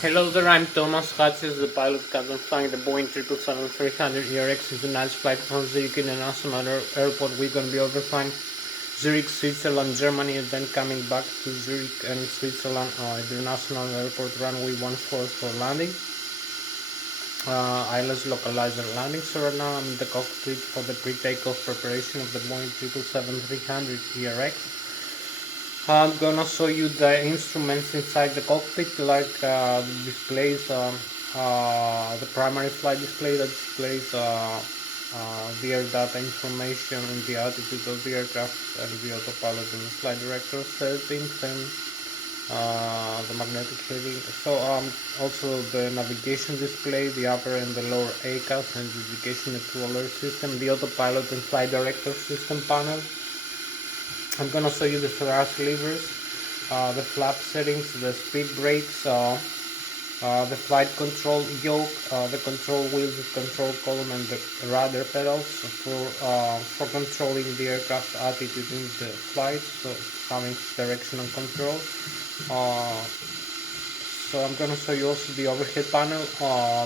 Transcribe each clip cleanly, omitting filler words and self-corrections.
Hello there, I'm Thomas Hatsios, the pilot captain flying the Boeing 777-300 ERX international flight from Zurich International Airport. We're going to be overflying Zurich, Switzerland, Germany, and then coming back to Zurich and Switzerland International Airport runway 14 for landing. Lszh localizer landing. So right now I'm in the cockpit for the pre-takeoff preparation of the Boeing 777-300 ERX. I'm gonna show you the instruments inside the cockpit, like the displays, the primary flight display that displays the air data information and the altitude of the aircraft, and the autopilot and the flight director settings, and the magnetic heading. So also the navigation display, the upper and the lower ACAS and the indication controller system, the autopilot and flight director system panel. I'm gonna show you the thrust levers, the flap settings, the speed brakes, the flight control yoke, the control wheels, the control column, and the rudder pedals for controlling the aircraft altitude in the flight, so having directional control. So I'm gonna show you also the overhead panel,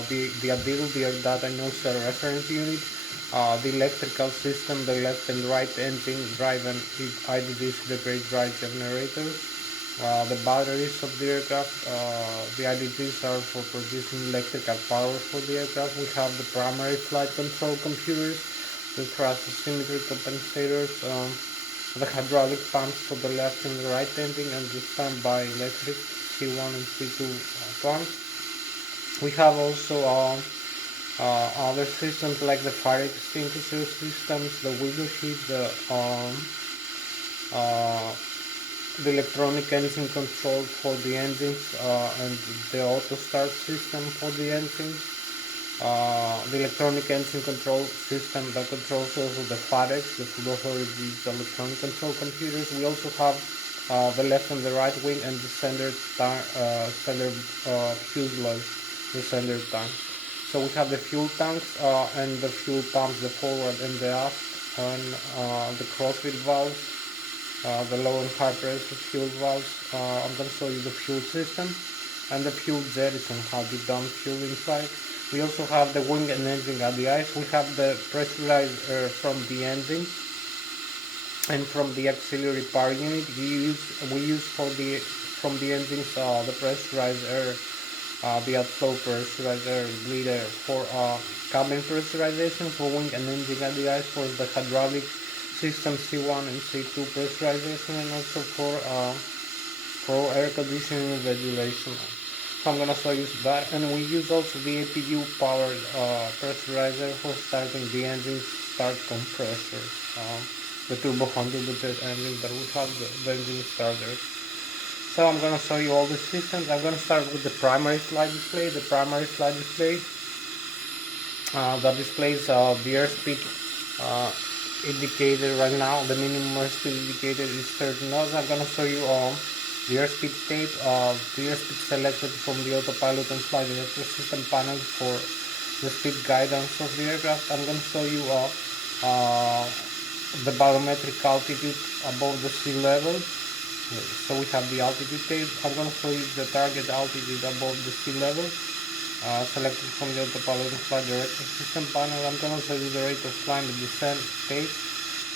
the ADIL, the air data noise reference unit, the electrical system, the left and right engine drive and IDDs, the brake drive generators, the batteries of the aircraft. The IDDs are for producing electrical power for the aircraft. We have the primary flight control computers, the thrust asymmetry compensators, the hydraulic pumps for the left and the right engine, and the standby electric C1 and C2 pumps. We have also other systems like the fire extinguisher systems, the window heat, the electronic engine control for the engines, and the auto start system for the engines. The electronic engine control system that controls also the FAREX, the full authority electronic control computers. We also have the left and the right wing and the center fuselage, the center tank. So we have the fuel tanks and the fuel pumps, the forward and the aft, and the crossfit valves, the low and high pressure fuel valves. I'm going to show you the fuel system and the fuel jettison, how to dump fuel inside. We also have the wing and engine ADIs. We have the pressurized air from the engine and from the auxiliary power unit. We use from the engines the pressurized air, the outflow pressurized air, bleed air for cabin pressurization, for wing and engine ADIs, for the hydraulic system C1 and C2 pressurization, and also for air conditioning and ventilation. So I'm gonna show you that, and we use also the APU powered pressurizer for starting the engine start compressor, the turbo fan turbojet engine that we have, the engine starters. So I'm gonna show you all the systems. I'm gonna start with the primary flight display. The primary flight display that displays the airspeed indicator right now. The minimum airspeed indicator is 30 knots. I'm gonna show you the airspeed state, the airspeed selected from the autopilot and flight director system panel for the speed guidance of the aircraft. I'm gonna show you the barometric altitude above the sea level. So we have the altitude tape. I'm going to show you the target altitude above the sea level, selected from the autopilot and flight director system panel. I'm going to show you the rate of climb and descent tape,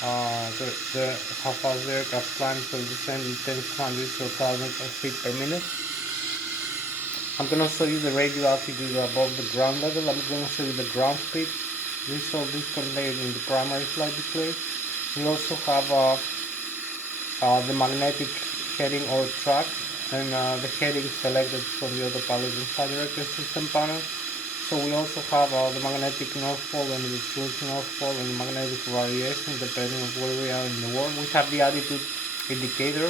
how fast the aircraft climbs or descends in tens, hundreds or thousands of feet per minute. I'm going to show you the radio altitude above the ground level. I'm going to show you the ground speed. This all is contained in the primary flight display. We also have the magnetic heading or track, and the heading selected from the autopilot and flight director system panel. So we also have the magnetic north pole and the true north pole, and the magnetic variation depending on where we are in the world. We have the altitude indicator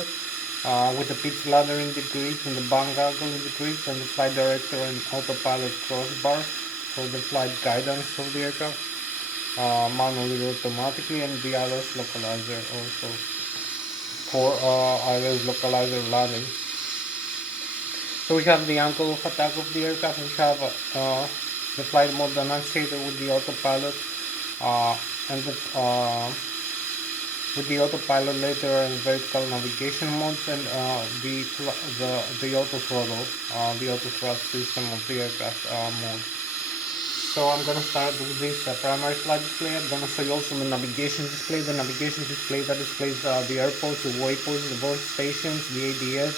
with the pitch ladder in degrees and the bank angle in degrees, and the flight director and autopilot crossbar for the flight guidance of the aircraft, manually or automatically, and the Lszh localizer also for Lszh localizer landing. So we have the angle of attack of the aircraft. We have the flight mode annunciator with the autopilot and with the autopilot, lateral and vertical navigation modes, and the auto throttle, the auto thrust system of the aircraft mode. So I'm gonna start with this primary flight display. I'm gonna show you also the navigation display. The navigation display that displays the airports, the waypoints, the voice stations, the ADS,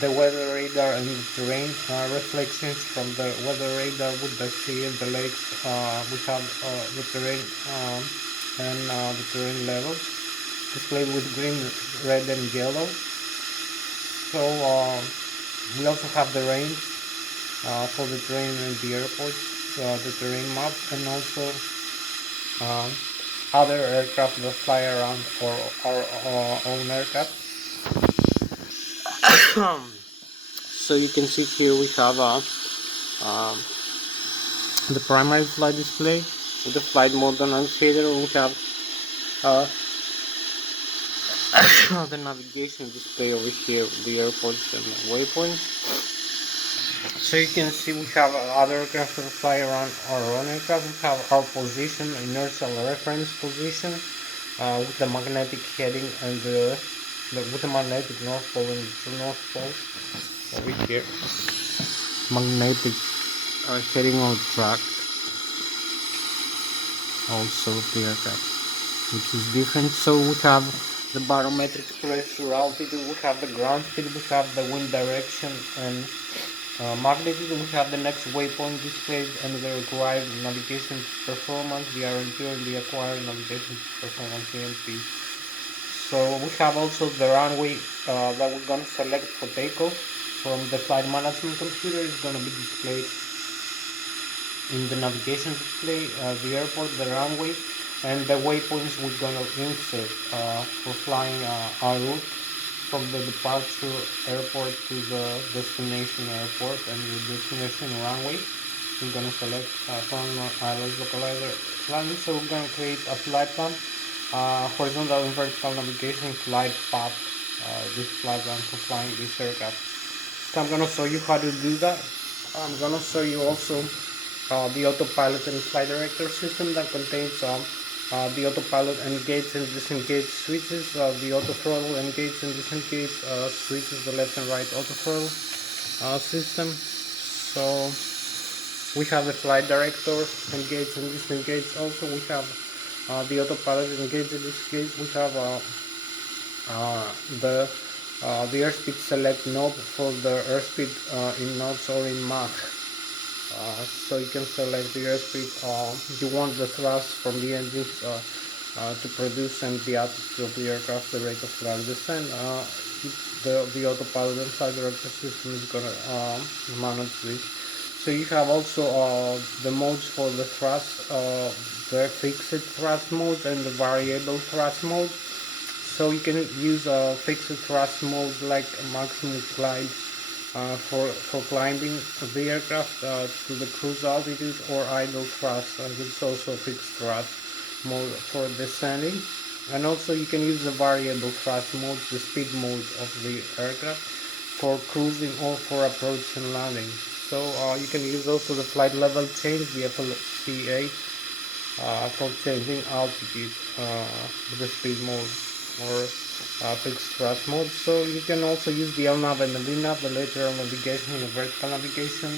the weather radar, and the terrain reflections from the weather radar with the sea and the lakes. We have the terrain and the terrain levels displayed with green, red, and yellow. So we also have the range for the terrain and the airports, the terrain map, and also other aircraft that fly around our own aircraft. So you can see here we have the primary flight display with the flight mode annunciator. We have the navigation display over here, the airports and the waypoints. So you can see we have other aircraft that fly around our own aircraft. We have our position, inertial reference position, with the magnetic heading and with the magnetic north pole and the north pole over here. Magnetic heading on track, also the aircraft, which is different. So we have the barometric pressure, altitude, we have the ground speed, we have the wind direction and magnitude. We have the next waypoint displayed and the required navigation performance, the RNP, and the acquired navigation performance ENP. So we have also the runway that we're going to select for takeoff from the flight management computer. Is going to be displayed in the navigation display, the airport, the runway, and the waypoints we're going to insert for flying our route from the departure airport to the destination airport and the destination runway. We're going to select from Lszh localizer landing. So we're going to create a flight plan, horizontal and vertical navigation flight path, this flight plan for flying this aircraft. So I'm going to show you how to do that. I'm going to show you also the autopilot and flight director system that contains the autopilot engage and disengage switches, the auto throttle engage and disengage switches, the left and right auto throttle system. So we have the flight director engage and disengage. Also we have the autopilot engage and disengage. We have the airspeed select knob for the airspeed in knots or in Mach. So you can select the airspeed you want the thrust from the engines to produce, and the altitude of the aircraft, the rate of flight descent. The autopilot and flight director system is going to manage this. So you have also the modes for the thrust, the fixed thrust mode and the variable thrust mode. So you can use fixed thrust mode like maximum climb for climbing the aircraft to the cruise altitude, or idle thrust, it's also fixed thrust mode for descending. And also you can use the variable thrust mode, the speed mode of the aircraft, for cruising or for approach and landing. So you can use also the flight level change, the FLC8, for changing altitude with the speed mode or fixed thrust mode. So you can also use the LNAV and the VNAV, the lateral navigation and the vertical navigation,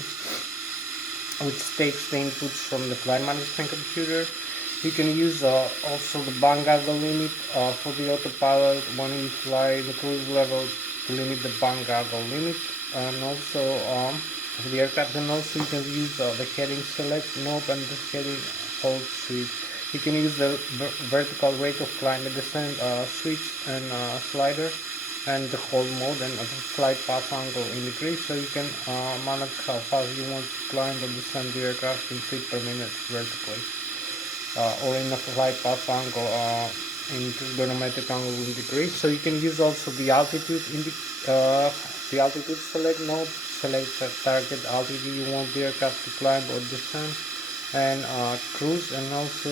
which takes the inputs from the flight management computer. You can use also the bang angle limit for the autopilot when you fly the cruise level to limit the bang angle limit, and also for the aircraft. And also you can use the heading select knob and the heading hold switch. You can use the vertical rate of climb and descent switch and slider, and the hold mode, and the flight path angle in degrees, so you can manage how fast you want to climb or descend the aircraft in feet per minute vertically, or in a flight path angle in trigonometric angle in degrees. So you can use also the altitude the altitude select node, select the target altitude you want the aircraft to climb or descend, and cruise, and also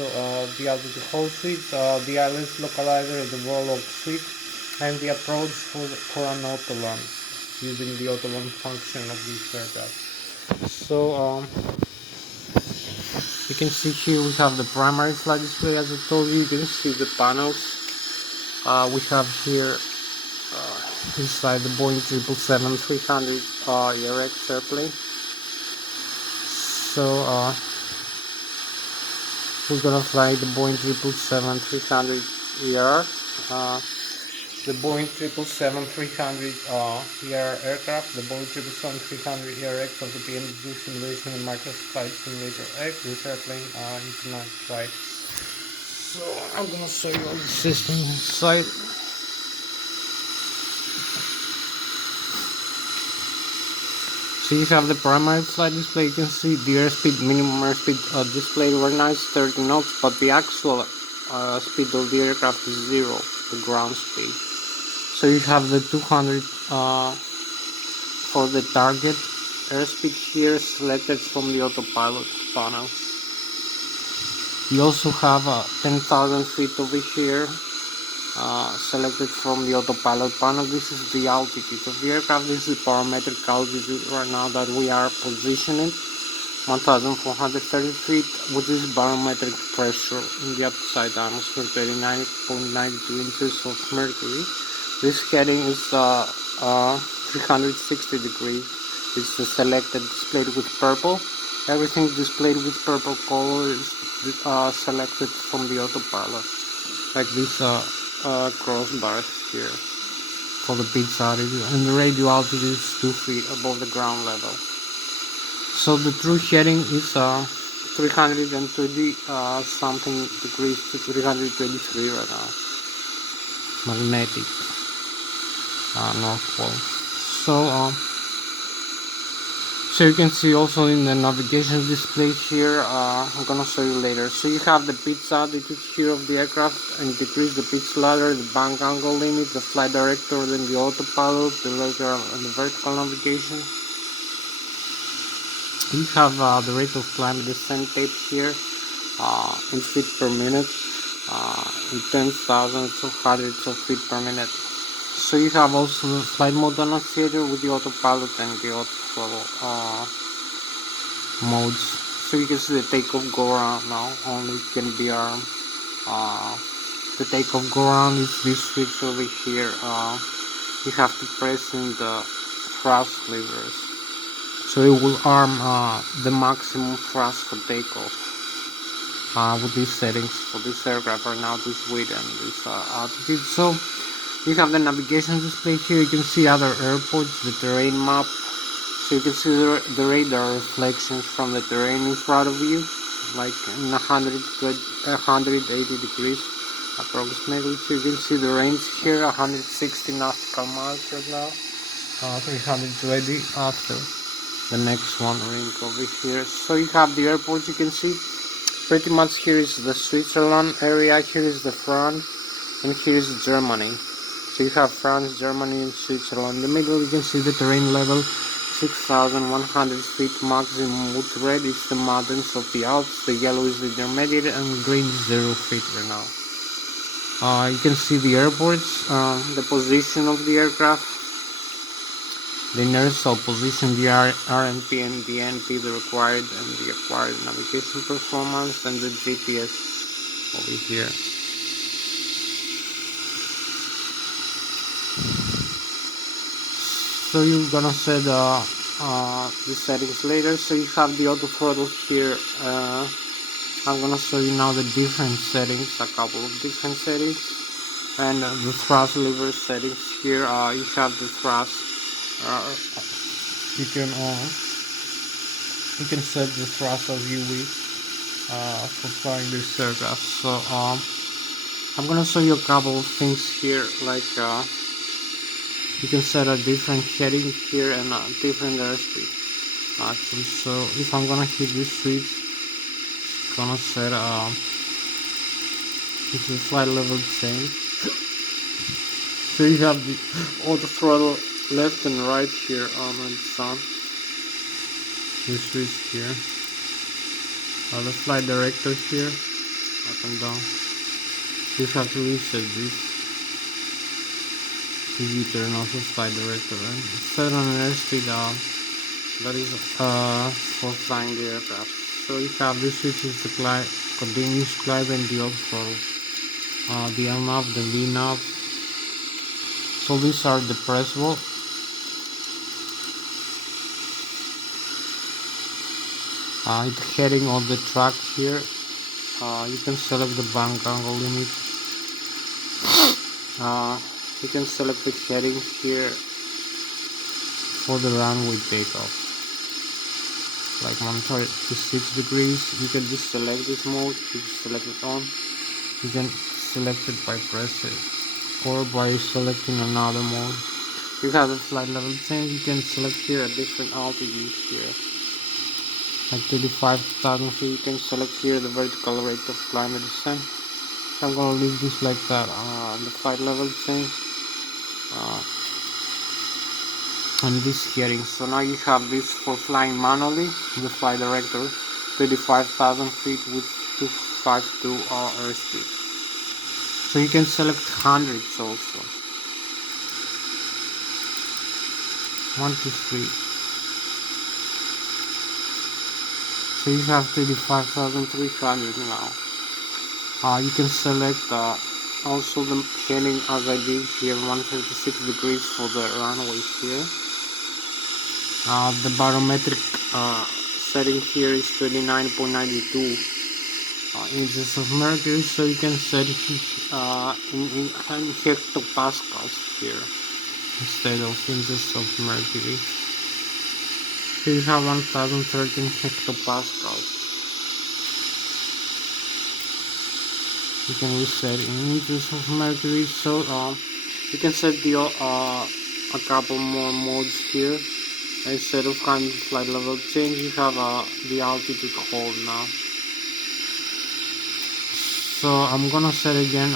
the altitude hold switch, the Lszh localizer, the warlock switch, and the approach for an auto land using the auto land function of this aircraft. So you can see here we have the primary flight display. As I told you, you can see the panels We have here inside the Boeing 777-300 ERX airplane. So we're gonna fly the Boeing 777-300 ER. The Boeing 777-300 ER aircraft, the Boeing 777-300 ERX of the PNG simulation and Microsoft Flight Simulator X. This airplane is night flight. So I'm gonna show you all the system inside. So you have the primary flight display. You can see the airspeed, minimum airspeed displayed right now is 30 knots, but the actual speed of the aircraft is 0, the ground speed. So you have the 200 for the target airspeed here selected from the autopilot panel. You also have 10,000 feet over here selected from the autopilot panel. This is the altitude of the aircraft. This is the parametric altitude right now that we are positioning, 1,430 feet, which is barometric pressure in the upside atmosphere, 39.92 inches of mercury. This heading is 360 degrees. It's selected, displayed with purple. Everything displayed with purple color is selected from the autopilot, like these crossbars here for the pitch altitude, and the radio altitude is 2 feet above the ground level. So the true heading is 320 something degrees to 323 right now. Magnetic North Pole. So you can see also in the navigation display here, I'm gonna show you later. So you have the pitch altitude here of the aircraft, and decrease the pitch ladder, the bank angle limit, the flight director, then the autopilot, the lateral and the vertical navigation. You have the rate of climb descent tape here in feet per minute, in tens, thousands of hundreds of feet per minute. So you have also the flight mode annunciator with the autopilot and the auto throttle modes. So you can see the takeoff go around now, only can be armed. The takeoff go around is this switch over here. You have to press in the thrust levers, so it will arm the maximum thrust for takeoff with these settings for this aircraft right now, this weight and this altitude. So you have the navigation display here. You can see other airports, the terrain map. So you can see the radar reflections from the terrain in front of you, like in 180 degrees approximately. So you can see the range here, 160 nautical miles right now, 320 after the next one ring over here. So you have the airports. You can see pretty much here is the Switzerland area, here is the France, and here is Germany. So you have France, Germany, and Switzerland. In the middle you can see the terrain level, 6,100 feet maximum. With red is the mountains of the Alps, the yellow is the intermediate, and green is 0 feet right now. You can see the airports, the position of the aircraft, the inertial position, the RMP and the NP, the required and the acquired navigation performance, and the GPS over here. So you're gonna set the settings later. So you have the auto throttle here. I'm gonna show you now the different settings, a couple of different settings, and the thrust lever settings here. You have the thrust. You can set the thrust as you wish for flying this aircraft. So I'm gonna show you a couple of things here, like you can set a different heading here and a different airspeed actually. So if I'm gonna hit this switch, it's gonna set this is flight level same. So you have the auto throttle left and right here on its on. This switch here, the flight director here, up and down. You have to reset this. You turn off the flight director and set on an airspeed that is for flying the aircraft. So you have this switch is the continuous climb and the auto throttle, the LNAV, the VNAV, So these are the press wall. It's heading on the track here. You can select the bank angle limit. You can select the heading here for the runway takeoff. Like 136 degrees. You can just select this mode. You can select it on. You can select it by pressing or by selecting another mode. You have the flight level change. You can select here a different altitude here, like 35,000 feet. You can select here the vertical rate of climb and descent. So I'm gonna leave this like that. The flight level change and this heading. So now you have this for flying manually. The flight director, 35,000 feet with 252 airspeed. So you can select hundreds also. 1, 2, 3. So you have 35,300 now. You can select also the heading as I did here, 136 degrees for the runway here. The barometric setting here is 39.92 inches of mercury. So you can set it in hectopascals here instead of inches of mercury. Here you have 1013 hectopascals. You can reset in inches of mercury. So you can set the a couple more modes here. Instead of having flight level change, you have the altitude hold now. So I'm gonna set again.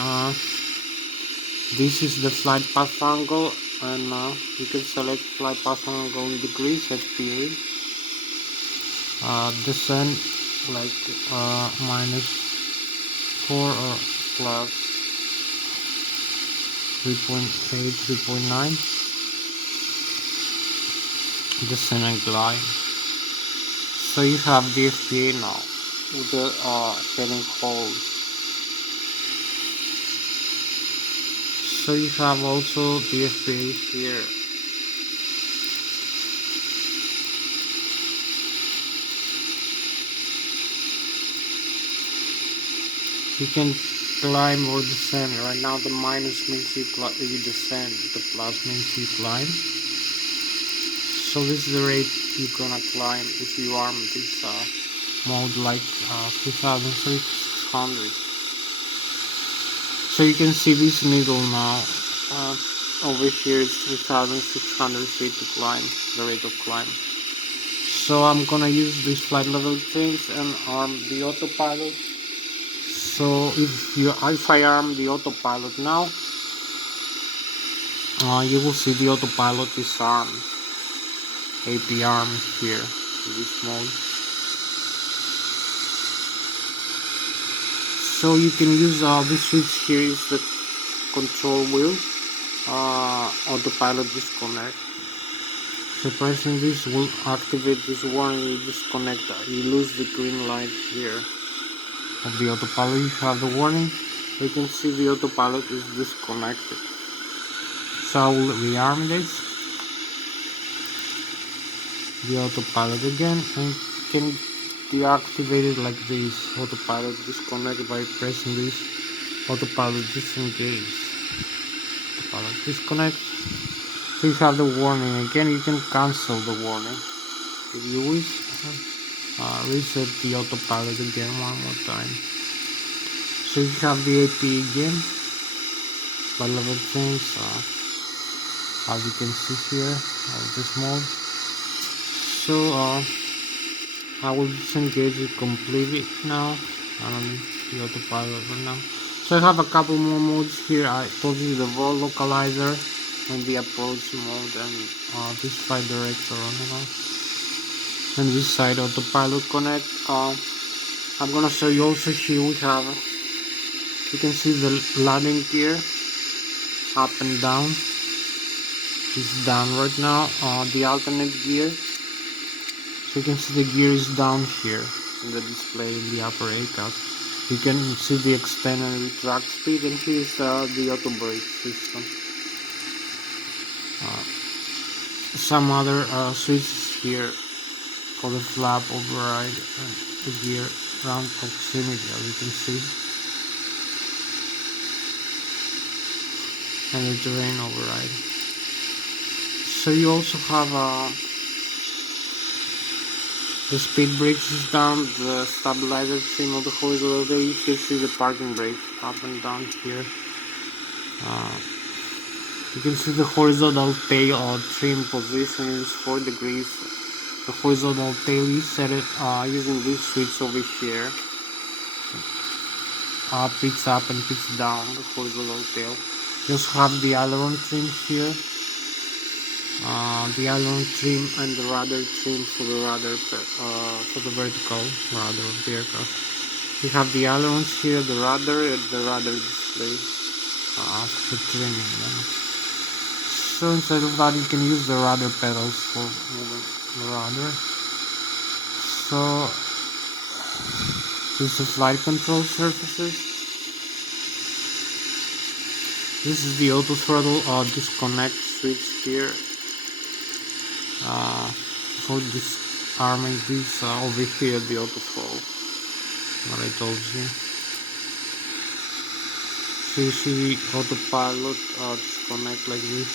This is the flight path angle, and you can select flight path angle in degrees, FPA. Descent like -4 or plus 3.8, 3.9. Descent and glide. So you have the FPA now with the heading hold. So you have also the FPA here. You can climb or descend. Right now the minus means you descend, the plus means you climb. So this is the rate you're gonna climb if you arm this mode, like 3,600. So you can see this needle now. Over here is 3,600 feet to climb, the rate of climb. So I'm gonna use this flight level change and arm the autopilot. So if I arm the autopilot now, you will see the autopilot is armed. AP armed here in this mode. So you can use this switch here is the control wheel, autopilot disconnect. So pressing this will activate this warning, you disconnect, you lose the green light here of the autopilot. You have the warning, you can see the autopilot is disconnected. So I will rearm this, the autopilot again, and can deactivate it like this. Autopilot disconnect by pressing this. Autopilot disengage. Autopilot disconnect. So you have the warning again. You can cancel the warning if you wish. Reset the autopilot again one more time. So you have the AP again. By level change. As you can see here, this mode. So I will disengage it completely now. I don't need the autopilot right now. So I have a couple more modes here. I told you the vol localizer and the approach mode, and this flight director on and this side autopilot connect. I'm gonna show you also here we have, you can see the landing gear up and down. It's down right now. The alternate gear. So you can see the gear is down here in the display in the upper ACAS. You can see the extend and retract speed, and here is the auto brake system. some other switches here for the flap override and the gear round proximity, as you can see, and the terrain override. So you also have the speed brake system, the stabilizer trim of the horizontal tail. You can see the parking brake up and down here. You can see the horizontal tail trim position is 4 degrees. The horizontal tail, you set it using this switch over here. Pitch up and pitch down the horizontal tail. You also have the aileron trim here. The aileron trim and the rudder trim for the rudder for the vertical rudder of the aircraft. You have the ailerons here, the rudder, and the rudder display for trimming them. So instead of that, you can use the rudder pedals for moving the rudder. So this is the flight control surfaces. This is the auto throttle disconnect switch here. For disarming this over here, the auto throttle, what I told you. So you see the autopilot disconnect like this.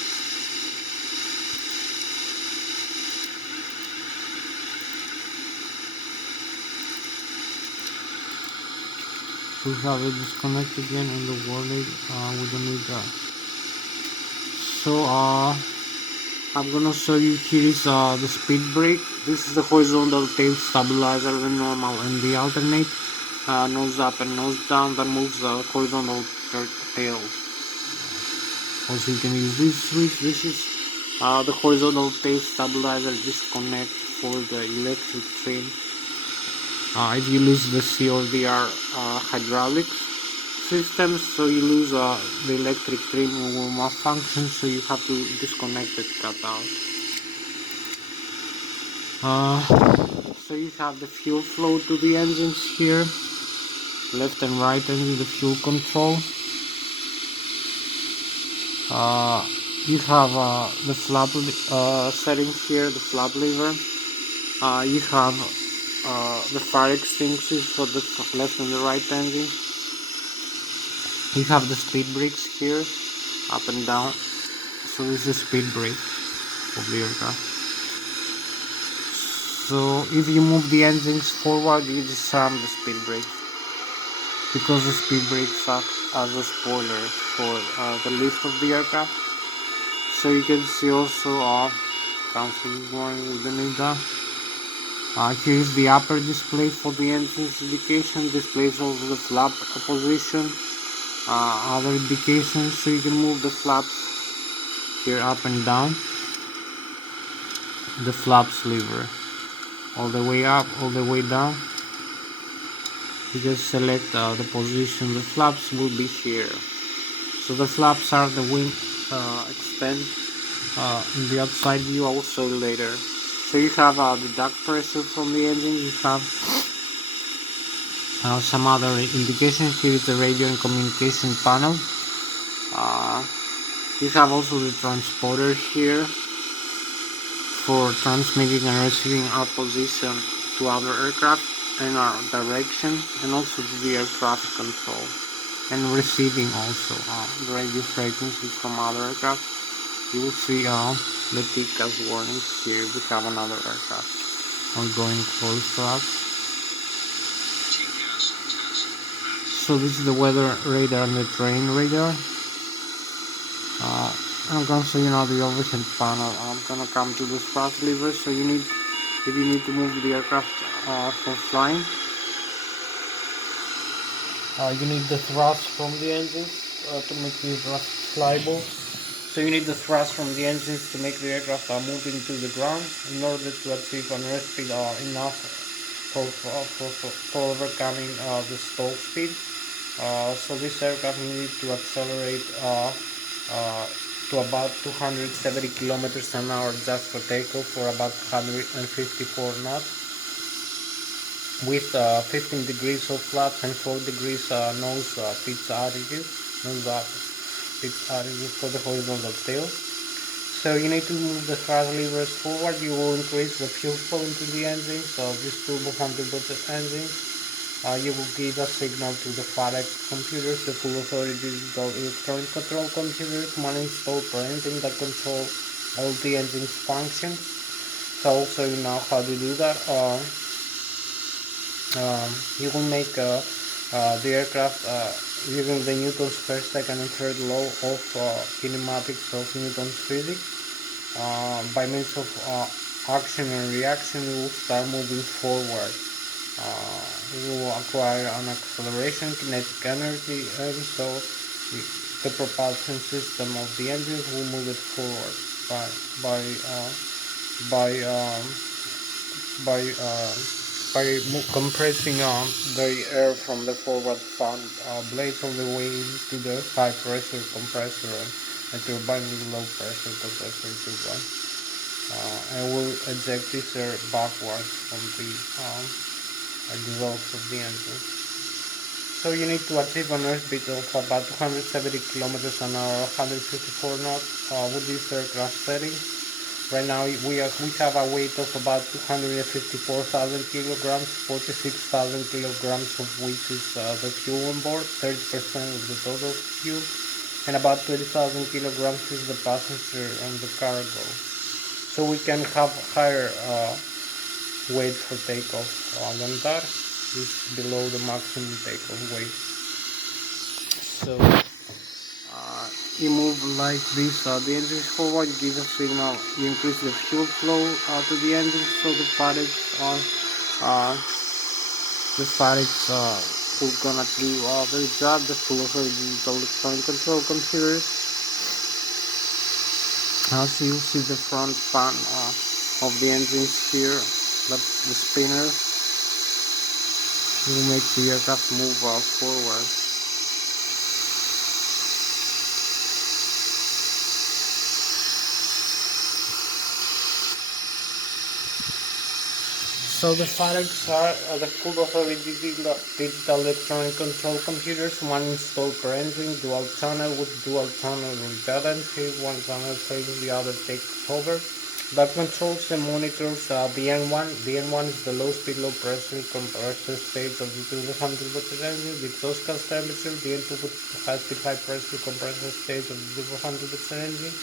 We have it disconnect again in the warning. We don't need that. So I'm gonna show you. Here is the speed brake. This is the horizontal tail stabilizer, the normal, and the alternate nose up and nose down that moves the horizontal tail. Also, you can use this switch. This is the horizontal tail stabilizer disconnect for the electric trim. If you lose the C or VR hydraulic systems, so you lose the electric trim will malfunction, so you have to disconnect it, cut out. So you have the fuel flow to the engines here, left and right engine, the fuel control. You have the flap settings here, the flap lever. You have the fire extinguishers for the left and the right engine. You have the speed brakes here, up and down. So this is speed brake of the aircraft. So if you move the engines forward, you disarm the speed brake, because the speed brakes act as a spoiler for the lift of the aircraft. So you can see also cancel this warning, we don't need that. Here is the upper display for the engines indication, displays also the flap position, other indications, so you can move the flaps here up and down, the flaps lever, all the way up, all the way down. You just select the position, the flaps will be here. So the flaps are the wing extend in the outside view, I will show you later. So you have the duct pressure from the engine, you have some other indications. Here is the radio and communication panel. You have also the transponder here for transmitting and receiving our position to other aircraft and our direction, and also to the air traffic control, and receiving also the radio frequency from other aircraft. You will see the TCAS warnings here. We have another aircraft going close to us. So this is the weather radar and the terrain radar. I'm gonna show you now the overhead panel. I'm gonna come to the thrust lever. So you need, if you need to move the aircraft for flying, you need the thrust from the engines to make the aircraft flyable. So you need the thrust from the engines to make the aircraft move into the ground in order to achieve an airspeed enough for overcoming the stall speed. So this aircraft needed to accelerate to about 270 kilometers an hour just for takeoff, for about 154 knots, with 15 degrees of flaps and 4 degrees nose pitch attitude for the horizontal tail. So you need to move the thrust levers forward. You will increase the fuel flow into the engine. So this turbo contributed engine. You will give a signal to the Flught computers, the full authority digital electronic control computers, one installed per engine that control all the engine's functions. So also you know how to do that. You will make the aircraft using the Newton's first, second, and third law of kinematics of Newton's physics. By means of action and reaction, you will start moving forward. You will acquire an acceleration, kinetic energy, and so the propulsion system of the engines will move it forward by compressing the air from the forward fan blades all the way into the high pressure compressor and turbine with low pressure compressor turbine, and will eject this air backwards from the exhaust of the engine. So you need to achieve an airspeed of about 270 kilometers an hour, 154 knots with this aircraft setting. Right now we have a weight of about 254,000 kilograms, 46,000 kilograms of which is the fuel on board, 30% of the total fuel, and about 20,000 kilograms is the passenger and the cargo. So we can have higher weight for takeoff than that. It's below the maximum takeoff weight. So you move like this, the engine is forward, you give a signal, you increase the fuel flow to the engine, so the Flughts who's gonna do their job, the full digital electronic control computers. So you see the front fan of the engines here, the spinner. You make the aircraft move forward. So the Flughts are the full authority digital electronic control computers, one installed per engine, dual channel with dual channel redundancy, one channel fails, the other takes over. That controls and monitors the N1. The N1 is the low speed, low pressure compressor stage of the turbo-contributed engine, the exhaust gas temperature, the N2 with high speed, high pressure compressor stage of the turbo-contributed engine,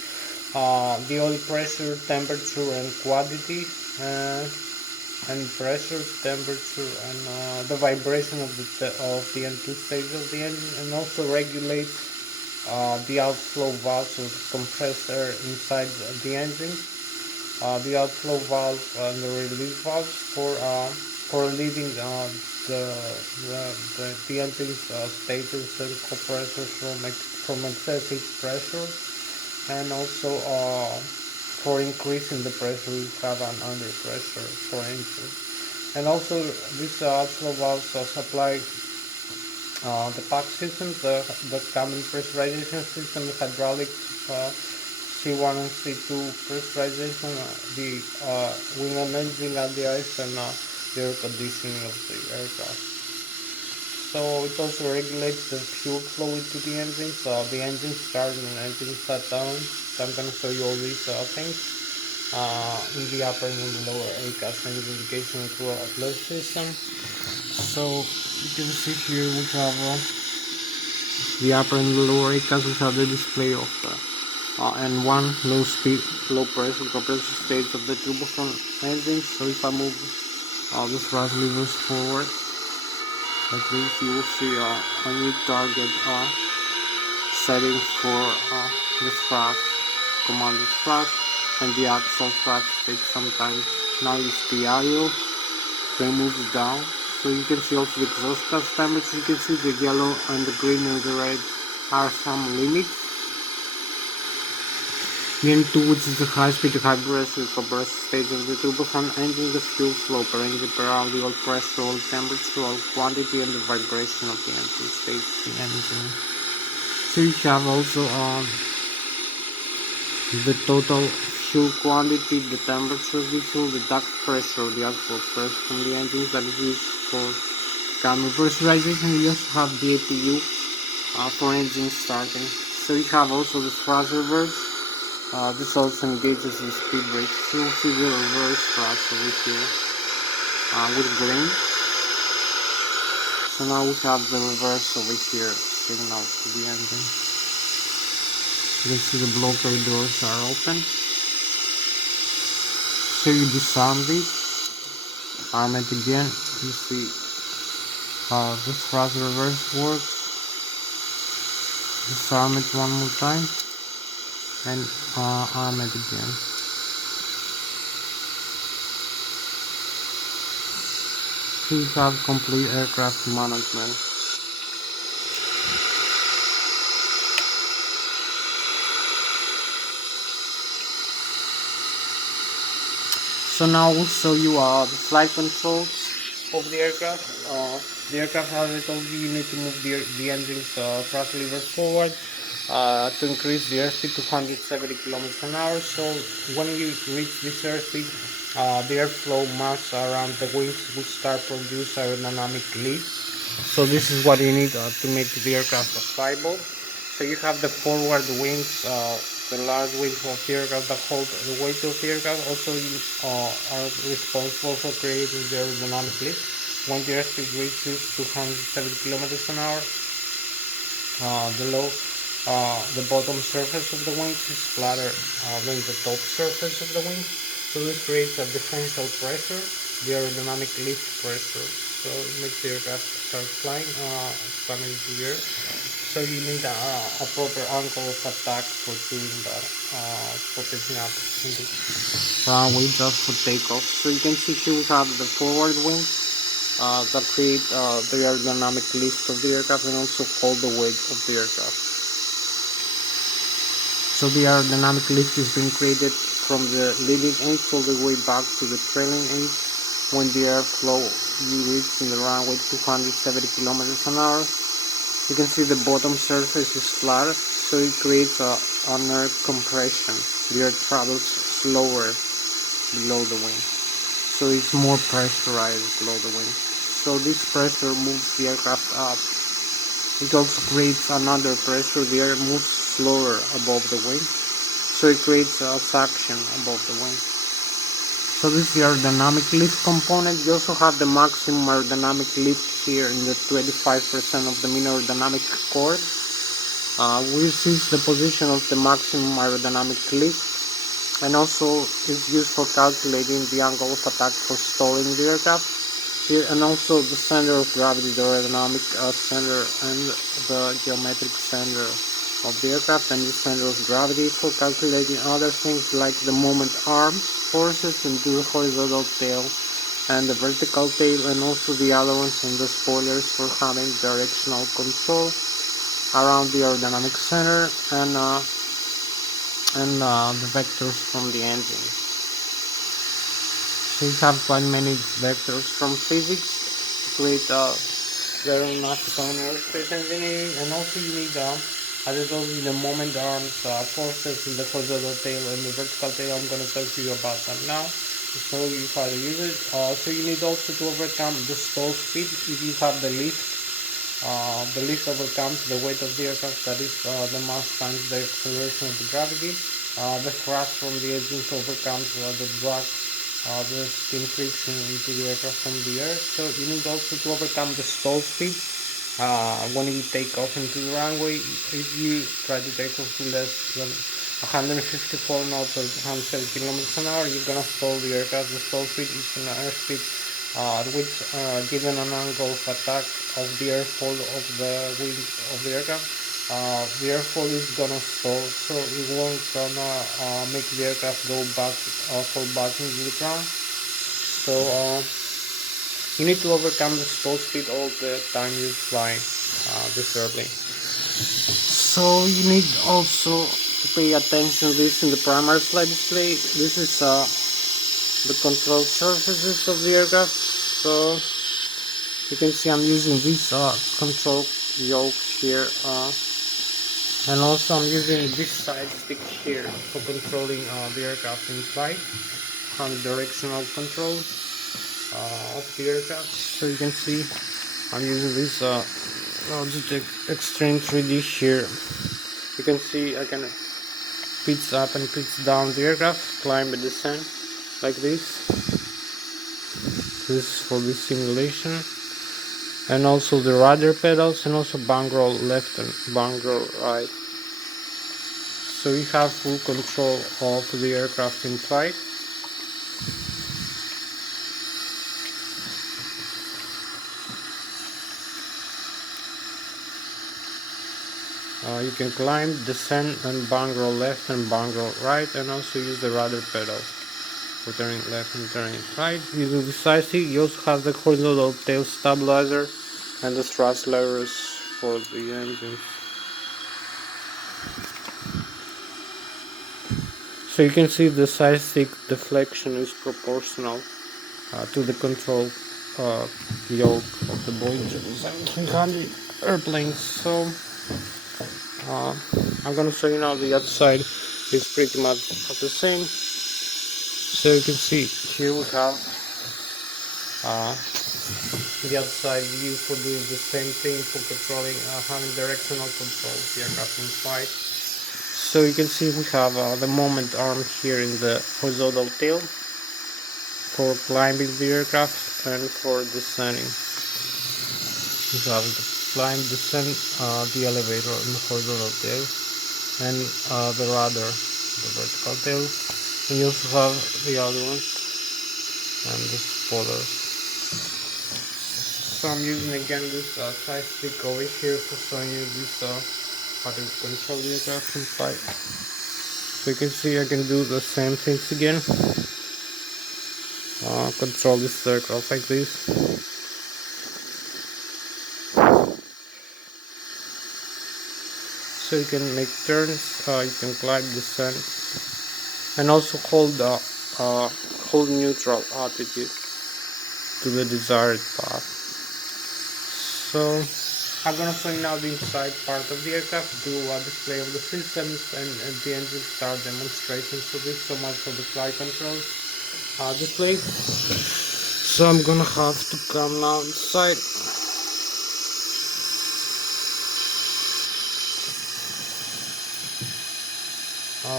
the oil pressure, temperature, and quantity. And pressure, temperature, and the vibration of the N2 stage of the engine, and also regulates the outflow valves of compressor inside the engine, the outflow valve and the release valves for relieving the engine's stators and compressors from excessive pressure, and also for increasing the pressure we have an under pressure for engine. And also these outflow valves supply the pack system, the cabin pressurization system, the hydraulic C1 and C2 pressurization, the wing and engine at the ice, and the air conditioning of the aircraft. So it also regulates the fuel flow into the engine, so the engine start and engine shut down. So I'm going to show you all these things in the upper and in the lower ACAS and indication through our upload system. So you can see here we have the upper and the lower ACAS. We have the display of the N1 low speed, low pressure compressor stage of the turbofan engine. So if I move the thrust levers forward like this, you will see a new target setting for the thrust, commanded thrust, and the actual thrust takes some time. Now it's the idle, then moves down. So you can see also the exhaust gas temperature. You can see the yellow and the green and the red are some limits. N2, which is the high speed, high pressure compressor stage of the turbofan engine, the fuel flow per engine per hour, the oil pressure, oil temperature, oil quantity, and the vibration of the engine stage of the engine. So you have also the total fuel quantity, the temperature of the fuel, the duct pressure, the outflow pressure from the engines that is used for cabin pressurization. You also have the APU for engine starting. So you have also the thrust reverse. This also engages the speed brake. You'll see the reverse thrust over here with green. So now we have the reverse over here signal to the engine. You can see the blockade doors are open. So you disarm these, arm it again. You see how the thrust reverse works. Disarm it one more time and arm it again. So you have complete aircraft management. So now we'll show you the flight controls of the aircraft. The aircraft, as I told you need to move the engine's thrust lever forward to increase the airspeed to 170 kilometers an hour. So when you reach this airspeed, the airflow mass around the wings will start produce aerodynamic lift. So this is what you need to make the aircraft flyable. So you have the forward wings, the large wings of the aircraft that hold the weight of the aircraft. Also are responsible for creating the aerodynamic lift. When the airspeed reaches 270 kilometers an hour, the bottom surface of the wings is flatter than the top surface of the wings. So this creates a differential pressure, the aerodynamic lift pressure. So it makes the aircraft start flying, coming into the air. So you need a proper angle of attack for doing that, for picking up in the runway just for takeoff. So you can see here we have the forward wings that create the aerodynamic lift of the aircraft and also hold the weight of the aircraft. So the aerodynamic lift is being created from the leading edge all the way back to the trailing edge. When the airflow you reach in the runway 270 kilometers an hour, you can see the bottom surface is flat, so it creates an air compression. The air travels slower below the wing, so it's more pressurized below the wing. So this pressure moves the aircraft up. It also creates another pressure. The air moves slower above the wing, so it creates a suction above the wing. So this is the aerodynamic lift component. You also have the maximum aerodynamic lift here in the 25% of the mean aerodynamic chord, which is the position of the maximum aerodynamic lift, and also is used for calculating the angle of attack for stalling the aircraft here, and also the center of gravity, the aerodynamic center and the geometric center of the aircraft, and the center of gravity for calculating other things like the moment arms forces into the horizontal tail and the vertical tail, and also the ailerons and the spoilers for having directional control around the aerodynamic center and the vectors from the engine. So you have quite many vectors from physics to create the aeronautical and aerospace engineering, and also you need as I told you, the moment arms, forces in the horizontal tail and the vertical tail. I'm going to talk to you about that now to show you how to use it. So you need also to overcome the stall speed. If you have the lift overcomes the weight of the aircraft, that is the mass times the acceleration of the gravity. The thrust from the engines overcomes the drag, the skin friction into the aircraft from the air. So you need also to overcome the stall speed. When you take off into the runway, if you try to take off to less than 154 knots or 107 kilometers an hour, you're gonna stall the aircraft. The stall speed is an airspeed at which, given an angle of attack of the airfoil of the wing of the aircraft, the airfoil is gonna stall, so it won't gonna make the aircraft go back, fall back into the ground. So you need to overcome the stall speed all the time you fly this early. So you need also to pay attention to this in the primary flight display. This is the control surfaces of the aircraft. So you can see I'm using this control yoke here, and also I'm using this side stick here for controlling the aircraft in flight, on directional control of the aircraft. So you can see I'm using this Logitech Extreme 3D here. You can see I can pitch up and pitch down the aircraft, climb and descend like this. This is for the simulation. And also the rudder pedals, and also bank roll left and bank roll right. So you have full control of the aircraft in flight. You can climb, descend, and bank roll left and bank roll right, and also use the rudder pedals for turning left and turning right. Using the side stick, you also have the horizontal tail stabilizer and the thrust levers for the engines. So you can see the side stick deflection is proportional to the control yoke of the Boeing 777-300 airplanes. So I'm gonna show you now the other side is pretty much the same. So you can see here we have the other side view for doing the same thing, for controlling, having directional control of the aircraft in flight. So you can see we have the moment arm here in the horizontal tail for climbing the aircraft and for descending. We have the climb, descend, the elevator and the horizontal tail, and the rudder, the vertical tail. And you also have the other ones and the spoilers. So I'm using again this side stick over here for showing you this how to control the aircraft in flight. So you can see I can do the same things again. Control this aircraft like this. So you can make turns, you can climb, descend, and also hold neutral altitude to the desired path. So I'm gonna show you now the inside part of the aircraft, do a display of the systems and the engine start demonstration. So this is so much for the flight control display. So I'm gonna have to come now inside.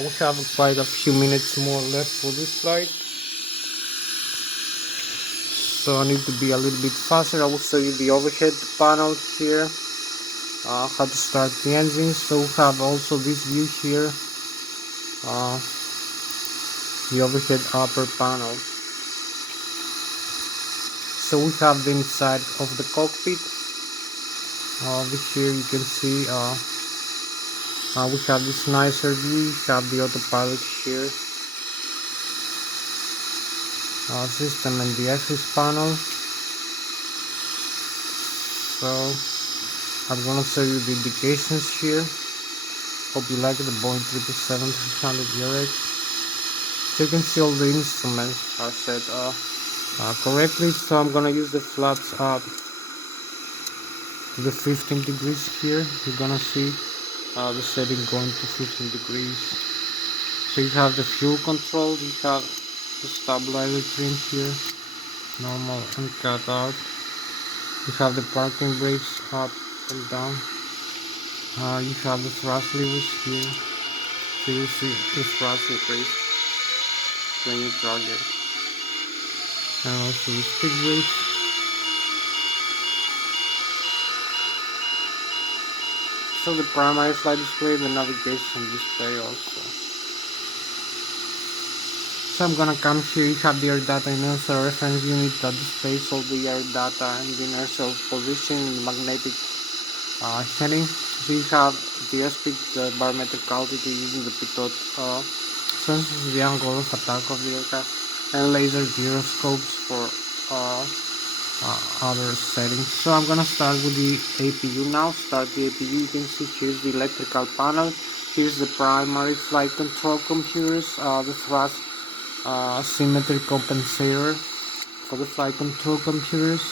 We have quite a few minutes more left for this flight, so I need to be a little bit faster. I will show you the overhead panel here, how to start the engine. So we have also this view here, the overhead upper panel. So we have the inside of the cockpit. Over here you can see we have this nicer view. We have the autopilot here, system and the access panel. So I'm gonna show you the indications here. Hope you like it, the Boeing 777-300 ERX. So you can see all the instruments are set correctly. So I'm gonna use the flaps up to the 15 degrees here. You're gonna see the setting going to 15 degrees. So you have the fuel control, you have the stabilizer trim here, normal and cut out. You have the parking brakes up and down. You have the thrust levers here, so you see the thrust increase when you target, and also the speed brakes. So the primary flight display, the navigation display also. So I'm gonna come here. You have the air data inertial reference unit that displays all the air data and the inertial position and magnetic heading. So you have the airspeed, the barometric altitude using the pitot sensors, the angle of attack of the aircraft, and laser gyroscopes for other settings. So I'm gonna start with the APU now. Start the APU. You can see here's the electrical panel. Here's the primary flight control computers, the thrust symmetry compensator for the flight control computers.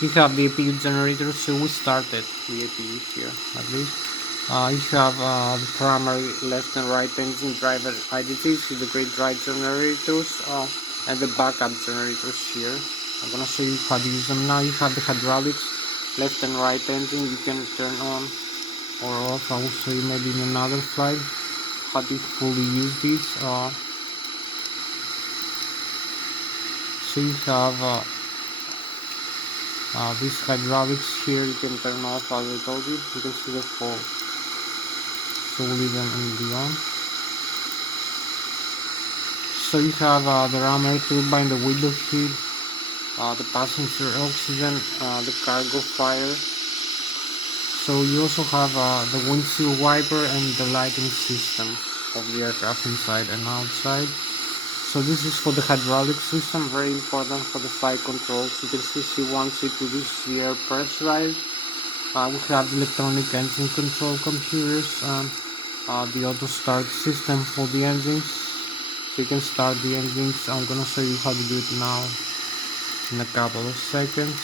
You have the APU generator, so we started the APU here at least. You have the primary left and right engine driver IDTs with the great drive generators and the backup generators here. I'm gonna show you how to use them now. You have the hydraulics, left and right engine. You can turn on or off. I will show you maybe in another flight. how to fully use this. So you have these hydraulics here. You can turn off, as I told you. You can see the fall. So we'll leave them in the on. So you have the ram air turbine, the window heat, the passenger oxygen, the cargo fire. So you also have the windshield wiper and the lighting system of the aircraft inside and outside. So this is for the hydraulic system, very important for the flight controls. You can see C1, C2, this is the air pressurized. We have the electronic engine control computers and the auto start system for the engines. So you can start the engines. I'm gonna show you how to do it now in a couple of seconds.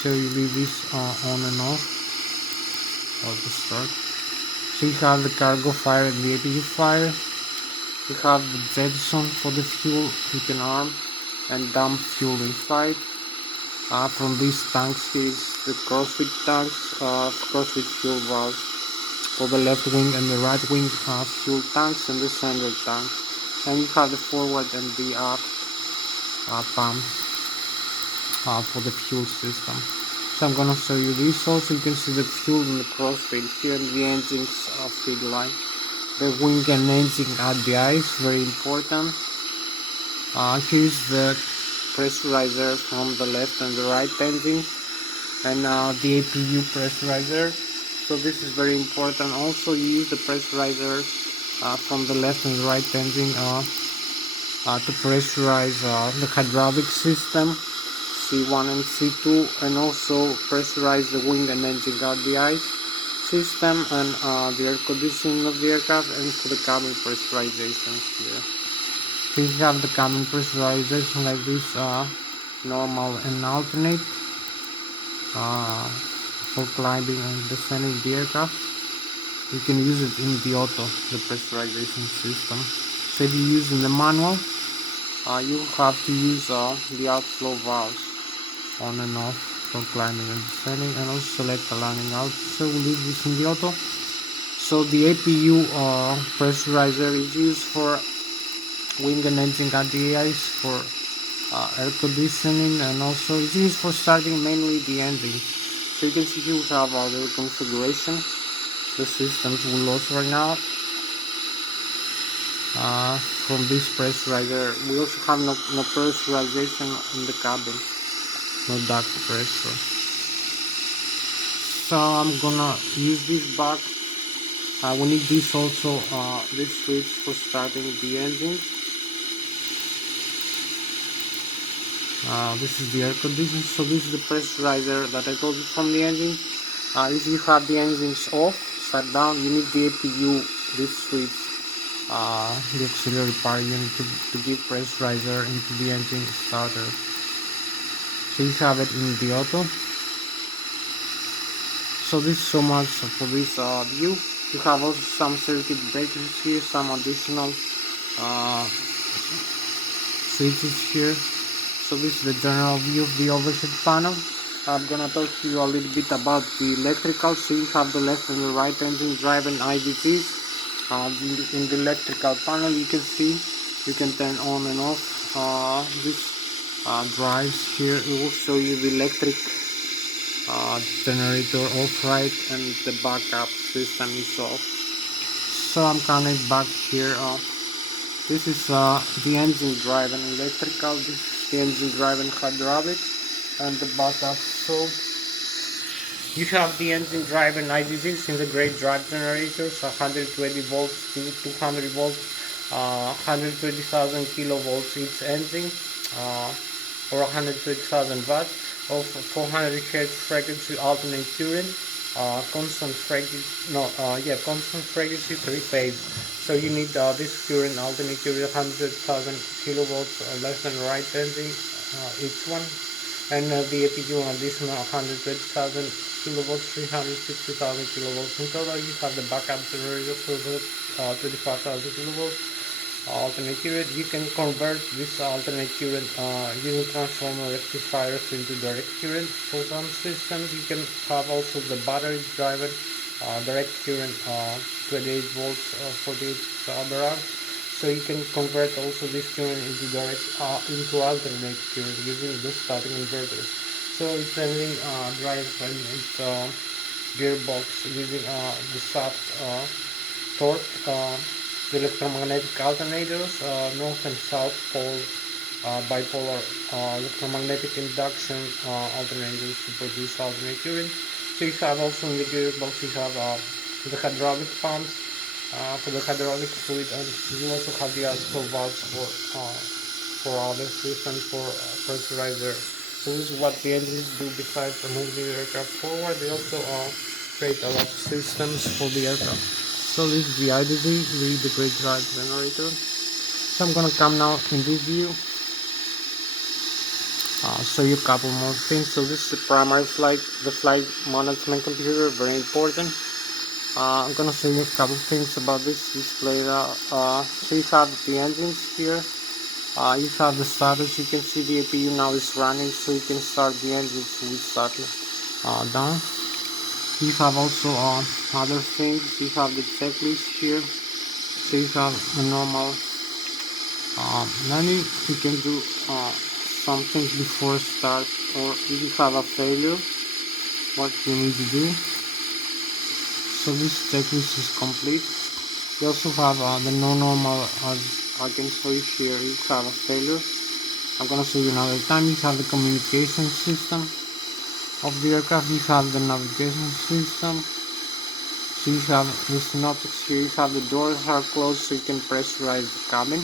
So you leave this on and off, auto start. So you have the cargo fire and the APU fire. You have the jettison for the fuel. You can arm and dump fuel inside. From these tanks here is the crossfit tanks, crossfit fuel valves for the left wing and the right wing fuel tanks and the center tank. And you have the forward and the aft pumps for the fuel system. So I'm gonna show you this also. You can see the fuel in the crossfit here and the engine's feed line. The wing and engine RDIs, very important. Here is the pressurizer from the left and the right engine, and the APU pressurizer. So this is very important. Also you use the pressurizer from the left and the right engine to pressurize the hydraulic system C1 and C2, and also pressurize the wing and engine RDIs system and the air conditioning of the aircraft, and for the cabin pressurization here. So you have the cabin pressurization like this, normal and alternate for climbing and descending the aircraft. You can use it in the auto, the pressurization system. So if you use in the manual, you have to use the outflow valves on and off for climbing and descending, and also select the landing out. So we'll leave this in the auto. So the APU pressurizer is used for wing and engine RDIs, for air conditioning, and also it's used for starting mainly the engine. So you can see here we have other configuration. The systems will load right now from this pressurizer. We also have no pressurization in the cabin, no duct pressure. So I'm gonna use this back. We need this also, this switch for starting the engine. This is the air conditioner. So this is the pressurizer that I told you from the engine. If you have the engines off, shut down, you need the APU, this switch, the auxiliary power unit to give pressurizer into the engine starter. So you have it in the auto. So this is so much for this view. You have also some circuit breakers here, some additional switches here. So this is the general view of the overhead panel. I'm gonna talk to you a little bit about the electrical. So you have the left and the right engine drive and IDTs. In the electrical panel you can see you can turn on and off this drives here. It will show you the electric generator off, right, and the backup system is off. So I'm coming back here. This is the engine drive and electrical. This is the engine drive and hydraulic and the backup. So you have the engine drive and IDCs in the great drive generators, 120 volts to 200 volts, 120,000 kilovolts each engine, or 120,000 watts of 400 Hz frequency alternate current, constant frequency 3-phase. So you need this current, alternate current, 100,000 kilovolts left and right engine, each one, and the APU on additional 120,000 kilovolts, 360,000 kilovolts. In total, you have the backup generator for the 25,000 kilovolts alternate current. You can convert this alternate current using transformer rectifiers into direct current. For some systems, you can have also the battery driven direct current 28 volts 48 aberrant. So you can convert also this current into direct into alternate current using the starting inverter. So it's sending drive and its gearbox using the soft torque, the electromagnetic alternators, north and south pole bipolar electromagnetic induction alternators to produce alternate current. So you have also in the gearbox you have the hydraulic pumps for the hydraulic fluid, and you also have the outflow valves for other systems for pressurizer. So this is what the engines do besides moving the aircraft forward. They also create a lot of systems for the aircraft. So this is the IDG, the great drive generator. So I'm gonna come now in this view, show you a couple more things. So this is the primary flight, the flight management computer, very important. I'm gonna show you a couple things about this display. So you have the engines here. You have the status. You can see the APU now is running, so you can start the engines with start down. You have also other things. You have the checklist here. So you have a normal menu. You can do some things before start, or if you have a failure, what you need to do. So this checklist is complete. You also have the normal, as I can show you here. You have a failure. I'm gonna show you another time. You have the communication system of the aircraft. You have the navigation system. So you have the synoptics here. You have the doors are closed, so you can pressurize the cabin.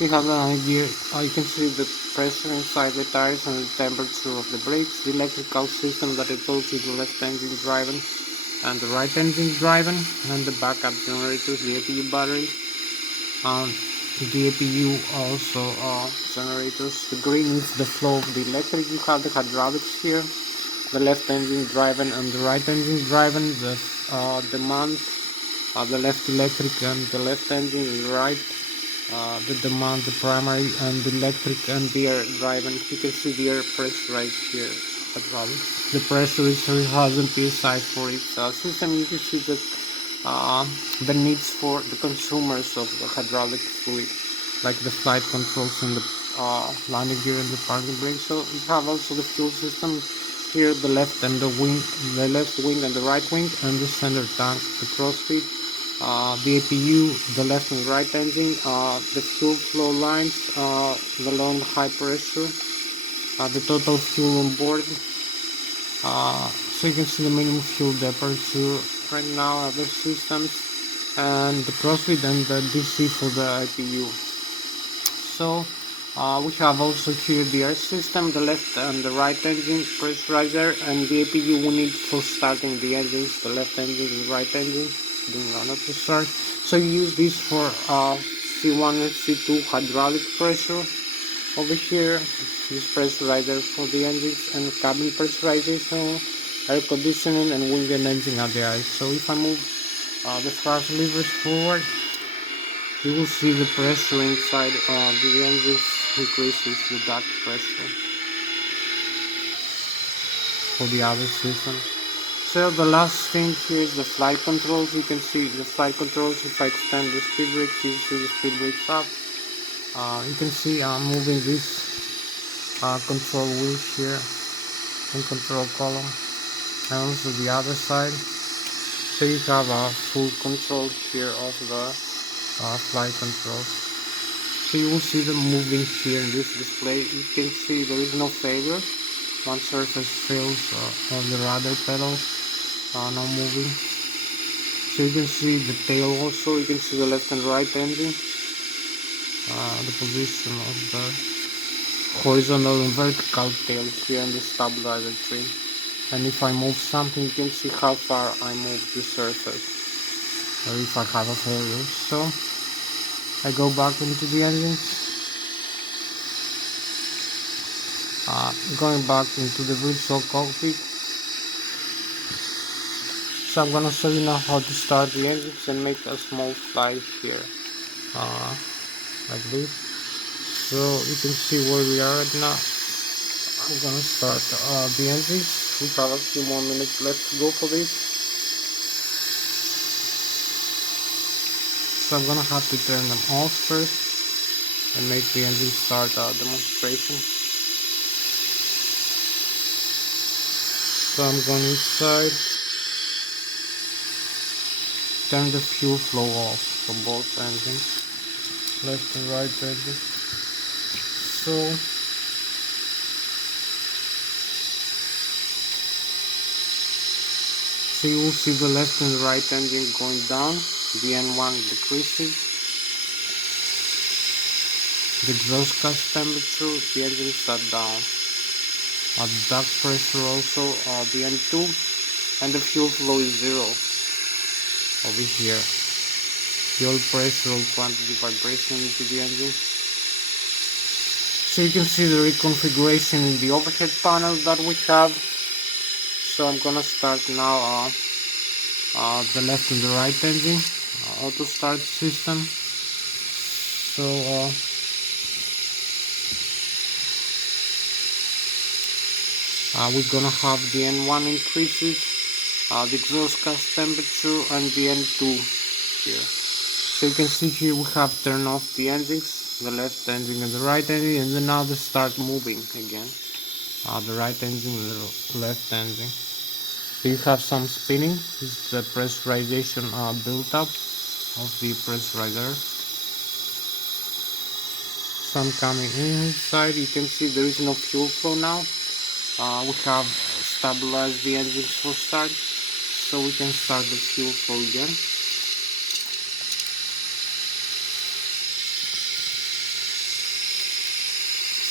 You have an idea. You can see the pressure inside the tires and the temperature of the brakes. The electrical system that I told you, the left engine driving and the right engine driving, and the backup generators, the APU battery, the APU also generators. The green is the flow of the electric. You have the hydraulics here, the left engine driving and the right engine driving, the demand, the left electric and the left engine, the right the demand, the primary and the electric and the air driving. You can see the air pressurized here. The pressure is 3000 psi for its system. You can see the needs for the consumers of the hydraulic fluid, like the flight controls and the landing gear and the parking brake. So you have also the fuel system here, the left and the wing, the left wing and the right wing, and the center tank, the crossfeed, the APU, the left and right engine, the fuel flow lines, the low and high pressure, the total fuel on board. So you can see the minimum fuel temperature right now, other systems, and the crossfeed and the DC for the IPU. So we have also here the air system, the left and the right engine pressurizer, and the APU we need for starting the engines, the left engine and the right engine, doing not to start. So you use this for C1 and C2 hydraulic pressure. Over here, this pressurizer for the engines and cabin pressurization, air conditioning, and wing and engine ADI. So if I move the thrust levers forward, you will see the pressure inside the engines increases the duct pressure for the other system. So the last thing here is the flight controls. You can see the flight controls. If I extend the speed brakes, you see the speed brakes up. You can see I'm moving this control wheel here and control column, and also the other side. So you have a full control here of the flight controls. So you will see them moving here in this display. You can see there is no failure. One surface fails of the rudder pedal, now moving. So you can see the tail also. You can see the left and right engine, the position of the horizontal and vertical tail here in the stabilizer tree. And if I move something, you can see how far I move the surface, or if I have a failure. So I go back into the engine, going back into the virtual cockpit. So I'm gonna show you now how to start the engines and make a small flight here, like this. So you can see where we are right now. I'm gonna start the engines. We have a few more minutes left to go for this. So I'm gonna have to turn them off first and make the engine start demonstration. So I'm going inside, turn the fuel flow off for both engines, left and right engine. So you will see the left and right engine going down, the N1 decreases, the exhaust gas temperature, the engine shut down, the duct pressure also, the N2, and the fuel flow is 0 over here. The oil pressure, oil quantity, vibration into the engine. So you can see the reconfiguration in the overhead panel that we have. So I'm gonna start now the left and the right engine, auto start system. So we're gonna have the N1 increases, the exhaust gas temperature, and the N2 here. So you can see here we have turned off the engines, the left engine and the right engine, and then now they start moving again. The right engine and the left engine. So you have some spinning. This is the pressurization build-up of the pressurizer. Some coming inside. You can see there is no fuel flow now. We have stabilized the engines for start, so we can start the fuel flow again.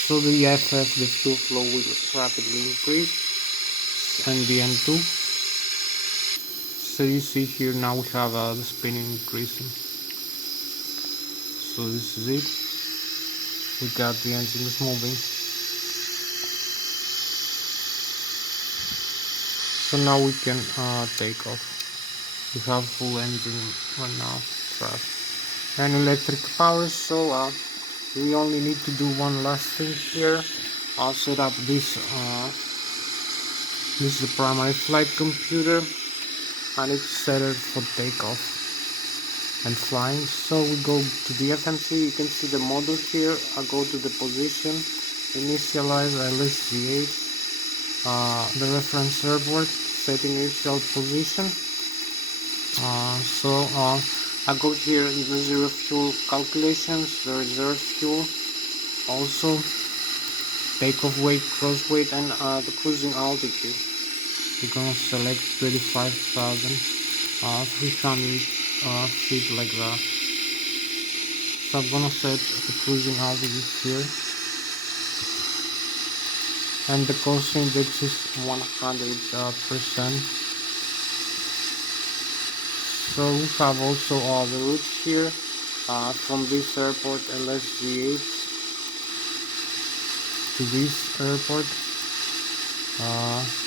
So the FF, the fuel flow will rapidly increase, and the N2. So you see here now we have the spinning increasing. So this is it. We got the engines moving. So now we can take off. We have full engine right now, thrust and electric power. So we only need to do one last thing here. I'll set up this. This is the primary flight computer. I need to set it for takeoff and flying. So we go to the FMC. You can see the model here. I go to the position, initialize Lszh, the reference airport, setting initial position. I go here in the zero fuel calculations, the reserve fuel, also takeoff weight, cross weight, and the cruising altitude. We're gonna select 35,300 feet like that. So I'm gonna set the cruising altitude here, and the cost index is 100%. So we have also all the routes here from this airport Lszh to this airport.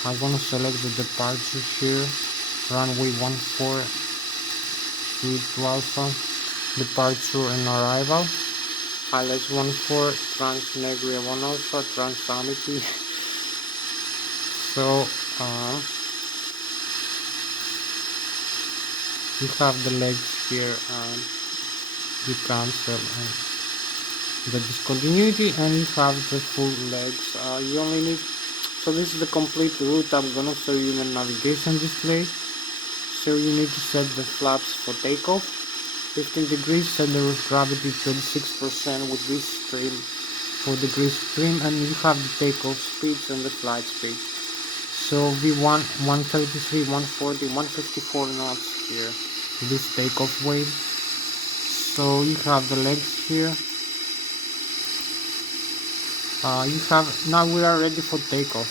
I'm gonna select the departure here, runway 14 to Alpha, departure and arrival, ILS 14, Trans Negria 1 Alpha, Trans Amity. So you have the legs here, and you cancel the discontinuity, and you have the full legs. You only need, so this is the complete route. I'm gonna show you the navigation display. So you need to set the flaps for takeoff 15 degrees, center of gravity 26% with this trim, 4 degrees trim, and you have the takeoff speeds and the flight speed. So V1 133, 140, 154 knots here, this takeoff weight. So you have the legs here. You have, now we are ready for takeoff.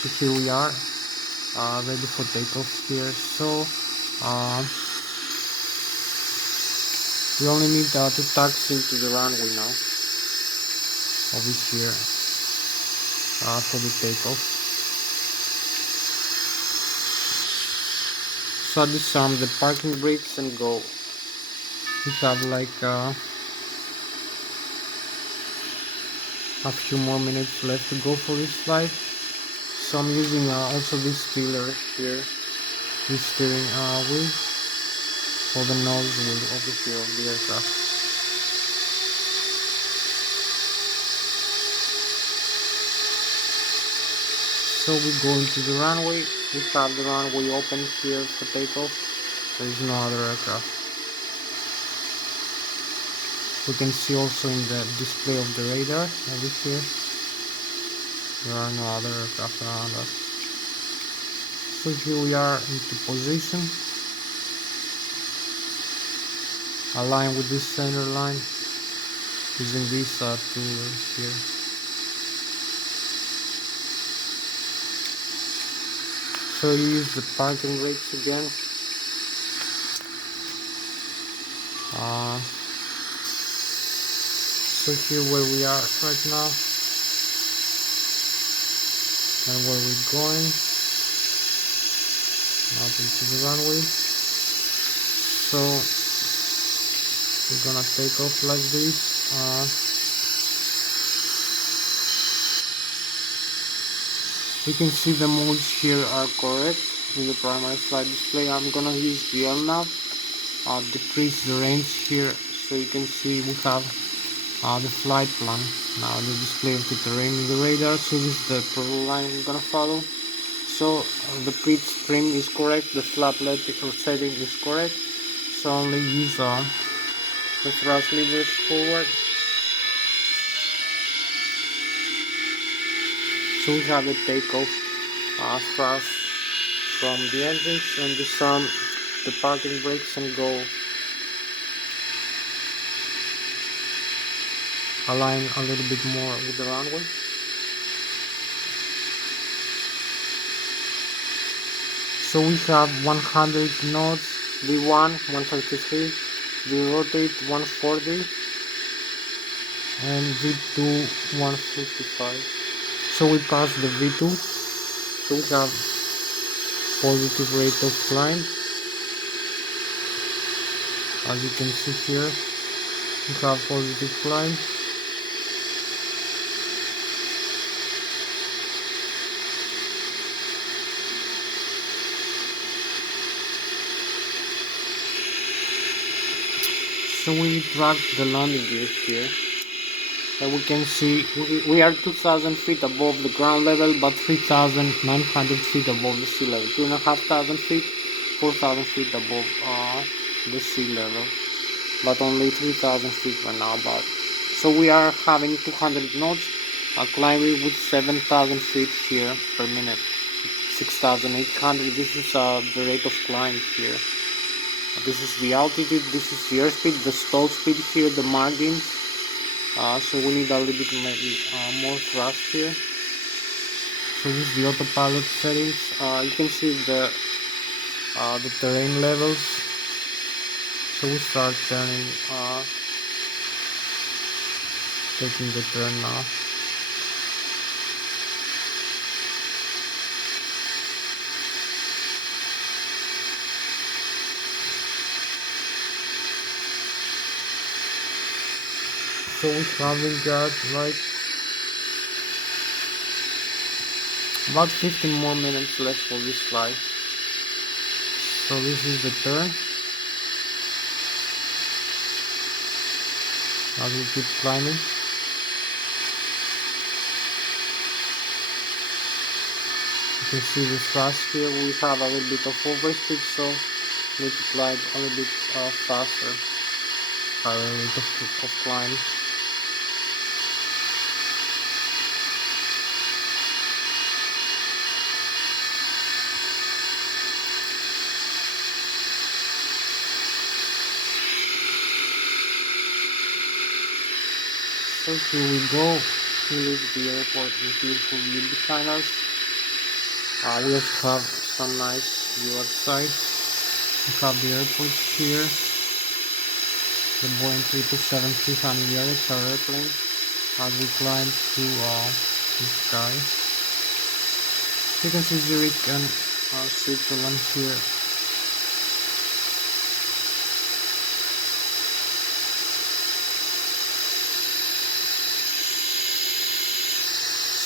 So here we are, ready for takeoff here. So we only need to taxi to the runway now, over here, for the takeoff. So disarm the parking brakes and go. We have like a few more minutes left to go for this flight. So I'm using also this tiller here, this steering wheel. all the nodes will obviously of the aircraft. So we go into the runway. We have the runway open here for takeoff. There is no other aircraft. We can see also in the display of the radar over here, there are no other aircraft around us. So here we are into position, align with this center line using this tool here. So you use the parking brakes again. So here where we are right now and where we're going out into the runway. So we're gonna take off like this. We can see the modes here are correct in the primary flight display. I'm gonna use the LNAV, decrease the range here, so you can see we have the flight plan, now the display of the terrain in the radar. So this is the protocol line I'm gonna follow. So the pitch trim is correct, the flap setting is correct, so only use the thrust levers forward. So we have the takeoff thrust from the engines, and disarm the parking brakes and go align a little bit more with the runway. So we have 100 knots, V1 133, V rotate 140, and V2 155. So we pass the V2, so we have positive rate of climb. As you can see here, we have positive climb. So we drag the landing gear here, and we can see we are 2,000 feet above the ground level, but 3,900 feet above the sea level. 2,500 feet, 4,000 feet above the sea level, but only 3,000 feet right now. About so we are having 200 knots, climbing with 7,000 feet here per minute, 6,800. This is the rate of climb here. This is the altitude, this is the airspeed, the stall speed here, the margins. So we need a little bit maybe more thrust here. So this is the autopilot settings. You can see the terrain levels. So we start turning, taking the turn now. So we're having got like about 15 more minutes left for this flight. So this is the turn. As we keep climbing. You can see the thrust here. We have a little bit of overspeed, so we need to climb a little bit faster. Higher rate of climb. So here we go. We leave the airport with beautiful view behind us. We also have some nice view outside. We have the airport here. The Boeing 777-300 our airplane as we climb through the sky. You can see Zurich and Switzerland here.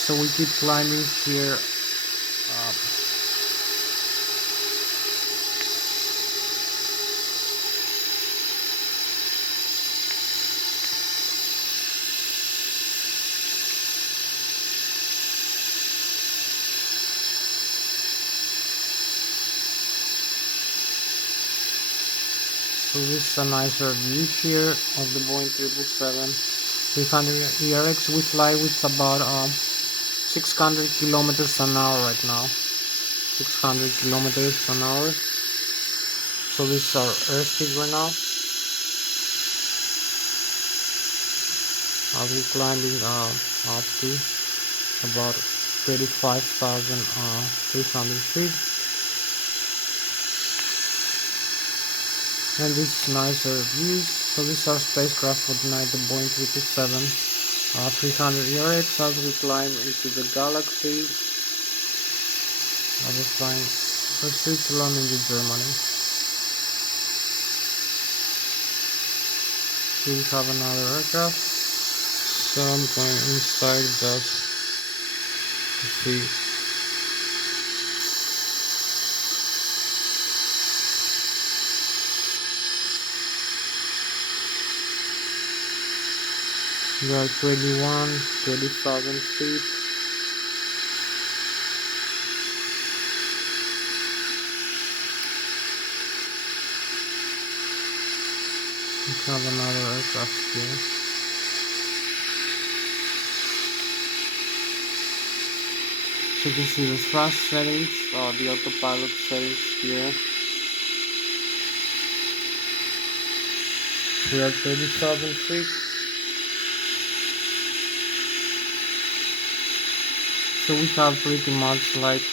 So we keep climbing here. So this is a nicer view here of the Boeing 777 300 ERX. We fly with about 600 kilometers an hour right now. 600 kilometers an hour. So this is our airspeed right now. I'll be climbing up to about 35,300 feet. And this is nicer views. So this is our spacecraft for tonight, the Boeing 777 300 ERX, as we climb into the galaxy. I was flying for Switzerland into Germany. Here we have another aircraft. So I'm going inside just to see. We are 20,000 feet. We have another aircraft here. So you can see the thrust settings, the autopilot settings here. We are 30,000 feet. So we have pretty much like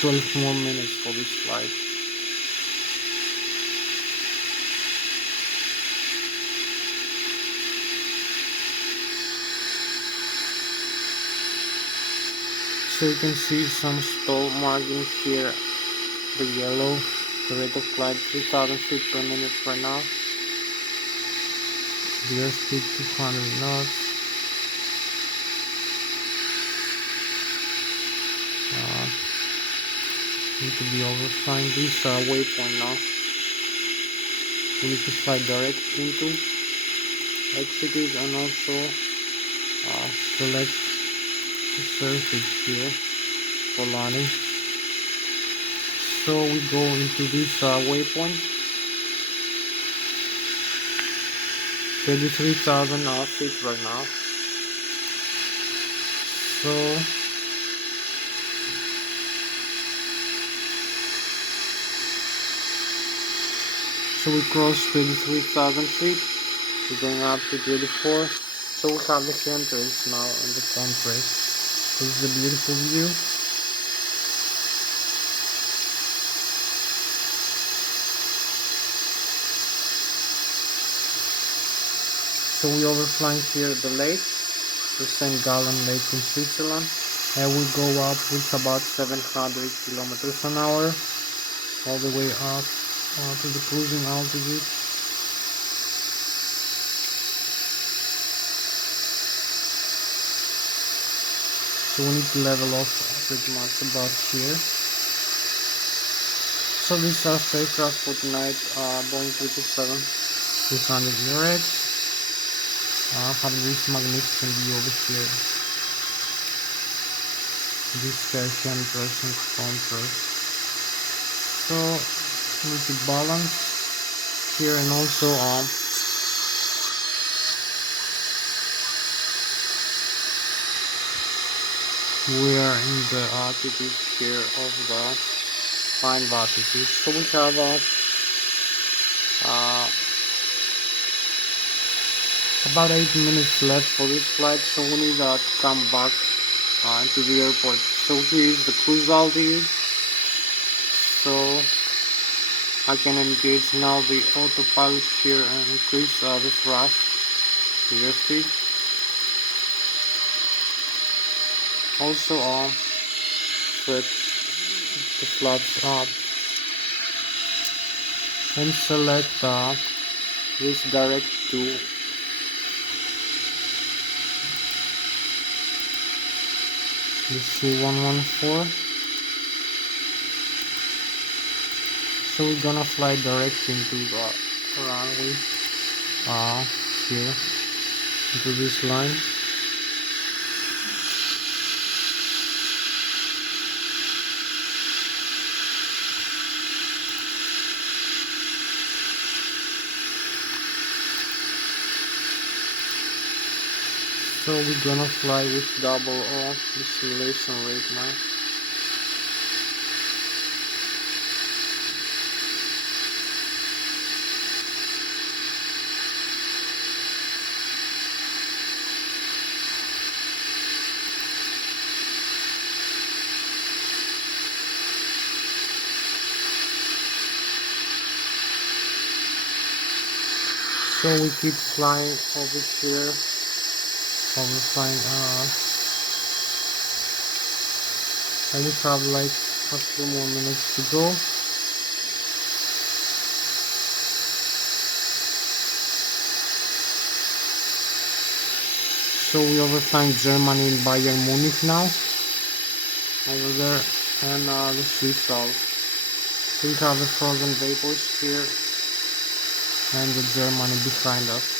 12 more minutes for this flight. So you can see some stall markings here, the yellow, the rate of flight 3,000 feet per minute right now. The airspeed 200 knots. Need to be overflying this waypoint now. We need to fly direct into, exit it, and also select the surface here for landing. So we go into this waypoint, 33,000 feet right now. So we cross 23,000 feet. We're going up to 24. So we have the chemtrails now in the country. This is a beautiful view. So we overflying here the lake, the St. Gallen Lake in Switzerland, and we go up with about 700 kilometers an hour, all the way up to the cruising altitude. So we need to level off pretty much about here. So this is our spacecraft for tonight, Boeing 777 300 ERX. Have this magnificent view over here. This chemtrails and contrails. So we need to balance here, and also we are in the altitude here of the fine altitude. So we have about 8 minutes left for this flight, so we need to come back to the airport. So here is the cruise altitude. So I can engage now the autopilot here and increase the thrust, the airspeed. Also set the flaps up and select this direct to the C114. So we're gonna fly direct into the runway here, into this line. So we're gonna fly with double O, the simulation rate now. So we keep flying over here, over flying and we have like a few more minutes to go. So we overflying Germany in Bayern Munich now, over there, and the Swiss Alps. We have the frozen vapors here, and the Germany behind us.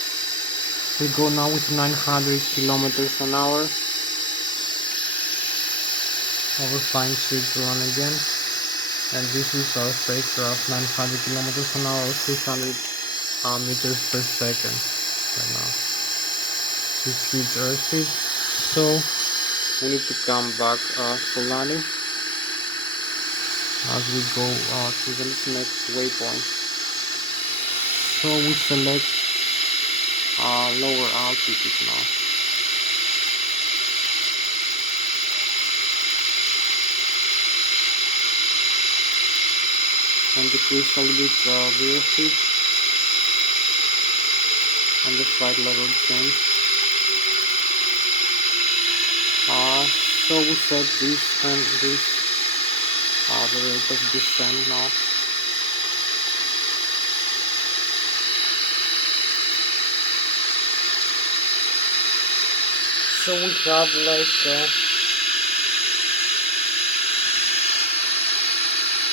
We go now with 900 kilometers an hour, overflying Switzerland again, and this is our phaser of 900 kilometers an hour, 600 meters per second right now. This huge airspeed, so we need to come back for landing as we go to the next waypoint. So we select lower altitude now. And decrease a little bit the airspeed and the flight level change. So we set this and this, the rate of descent now. So we have like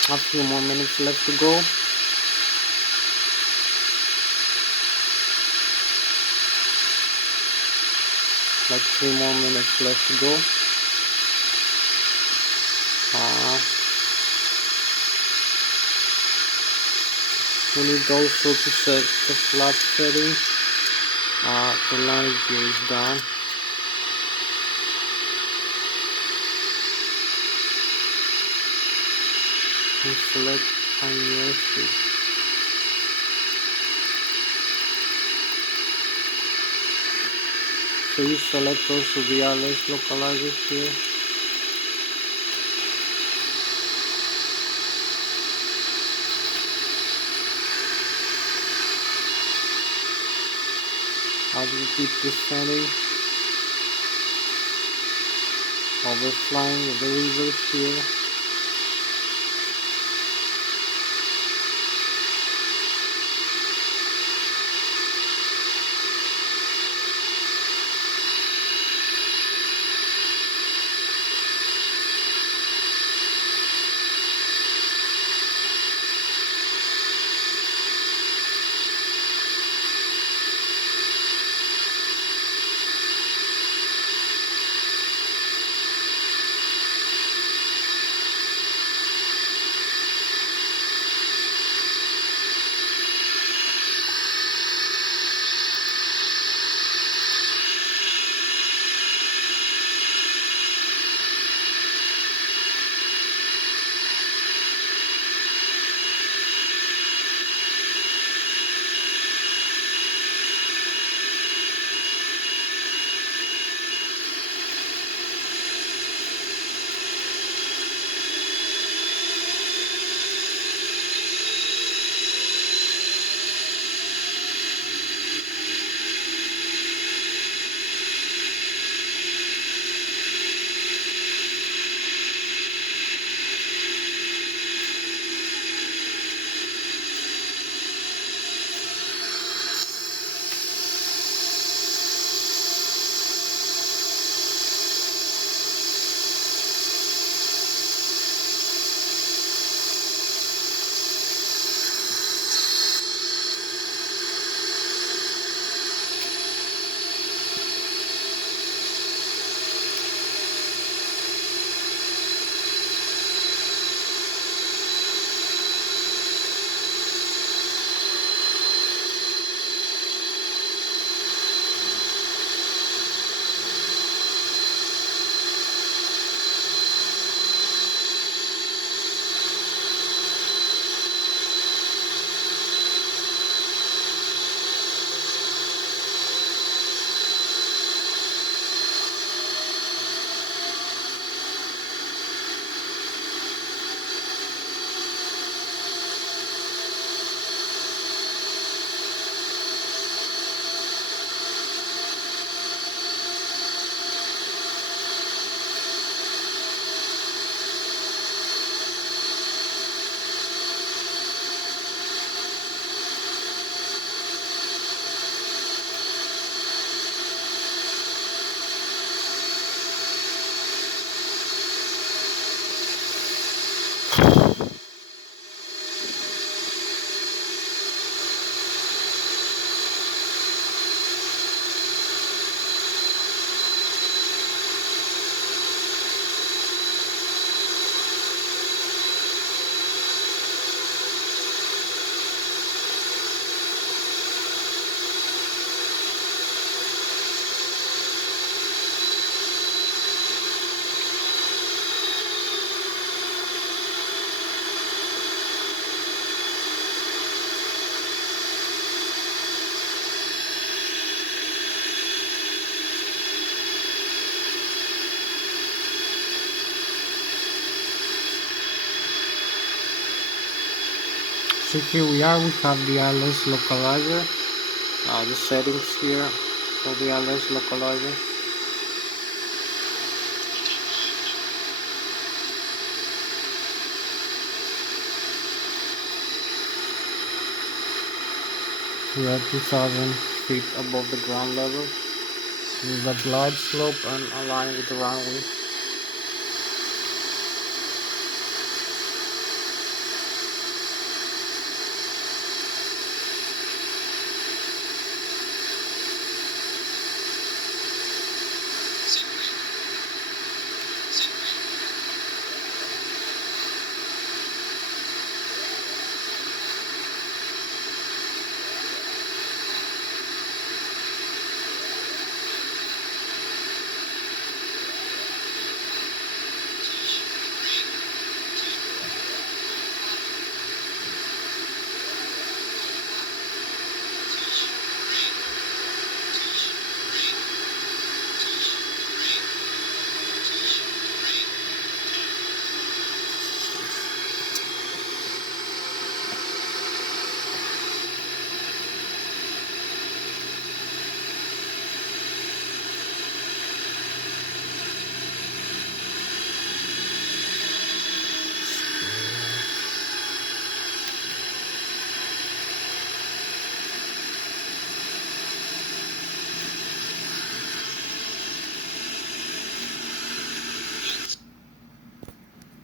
a few more minutes left to go. Like 3 more minutes left to go. We need also to set the flat setting. The landing gear is down. And select a new airspeed. So you select also the Lszh localizer here. As we keep descending, overflying the rivers here. So here we have the Lszh localizer, the settings here for the Lszh localizer. We are 2000 feet above the ground level. This is a glide slope and aligned with the runway.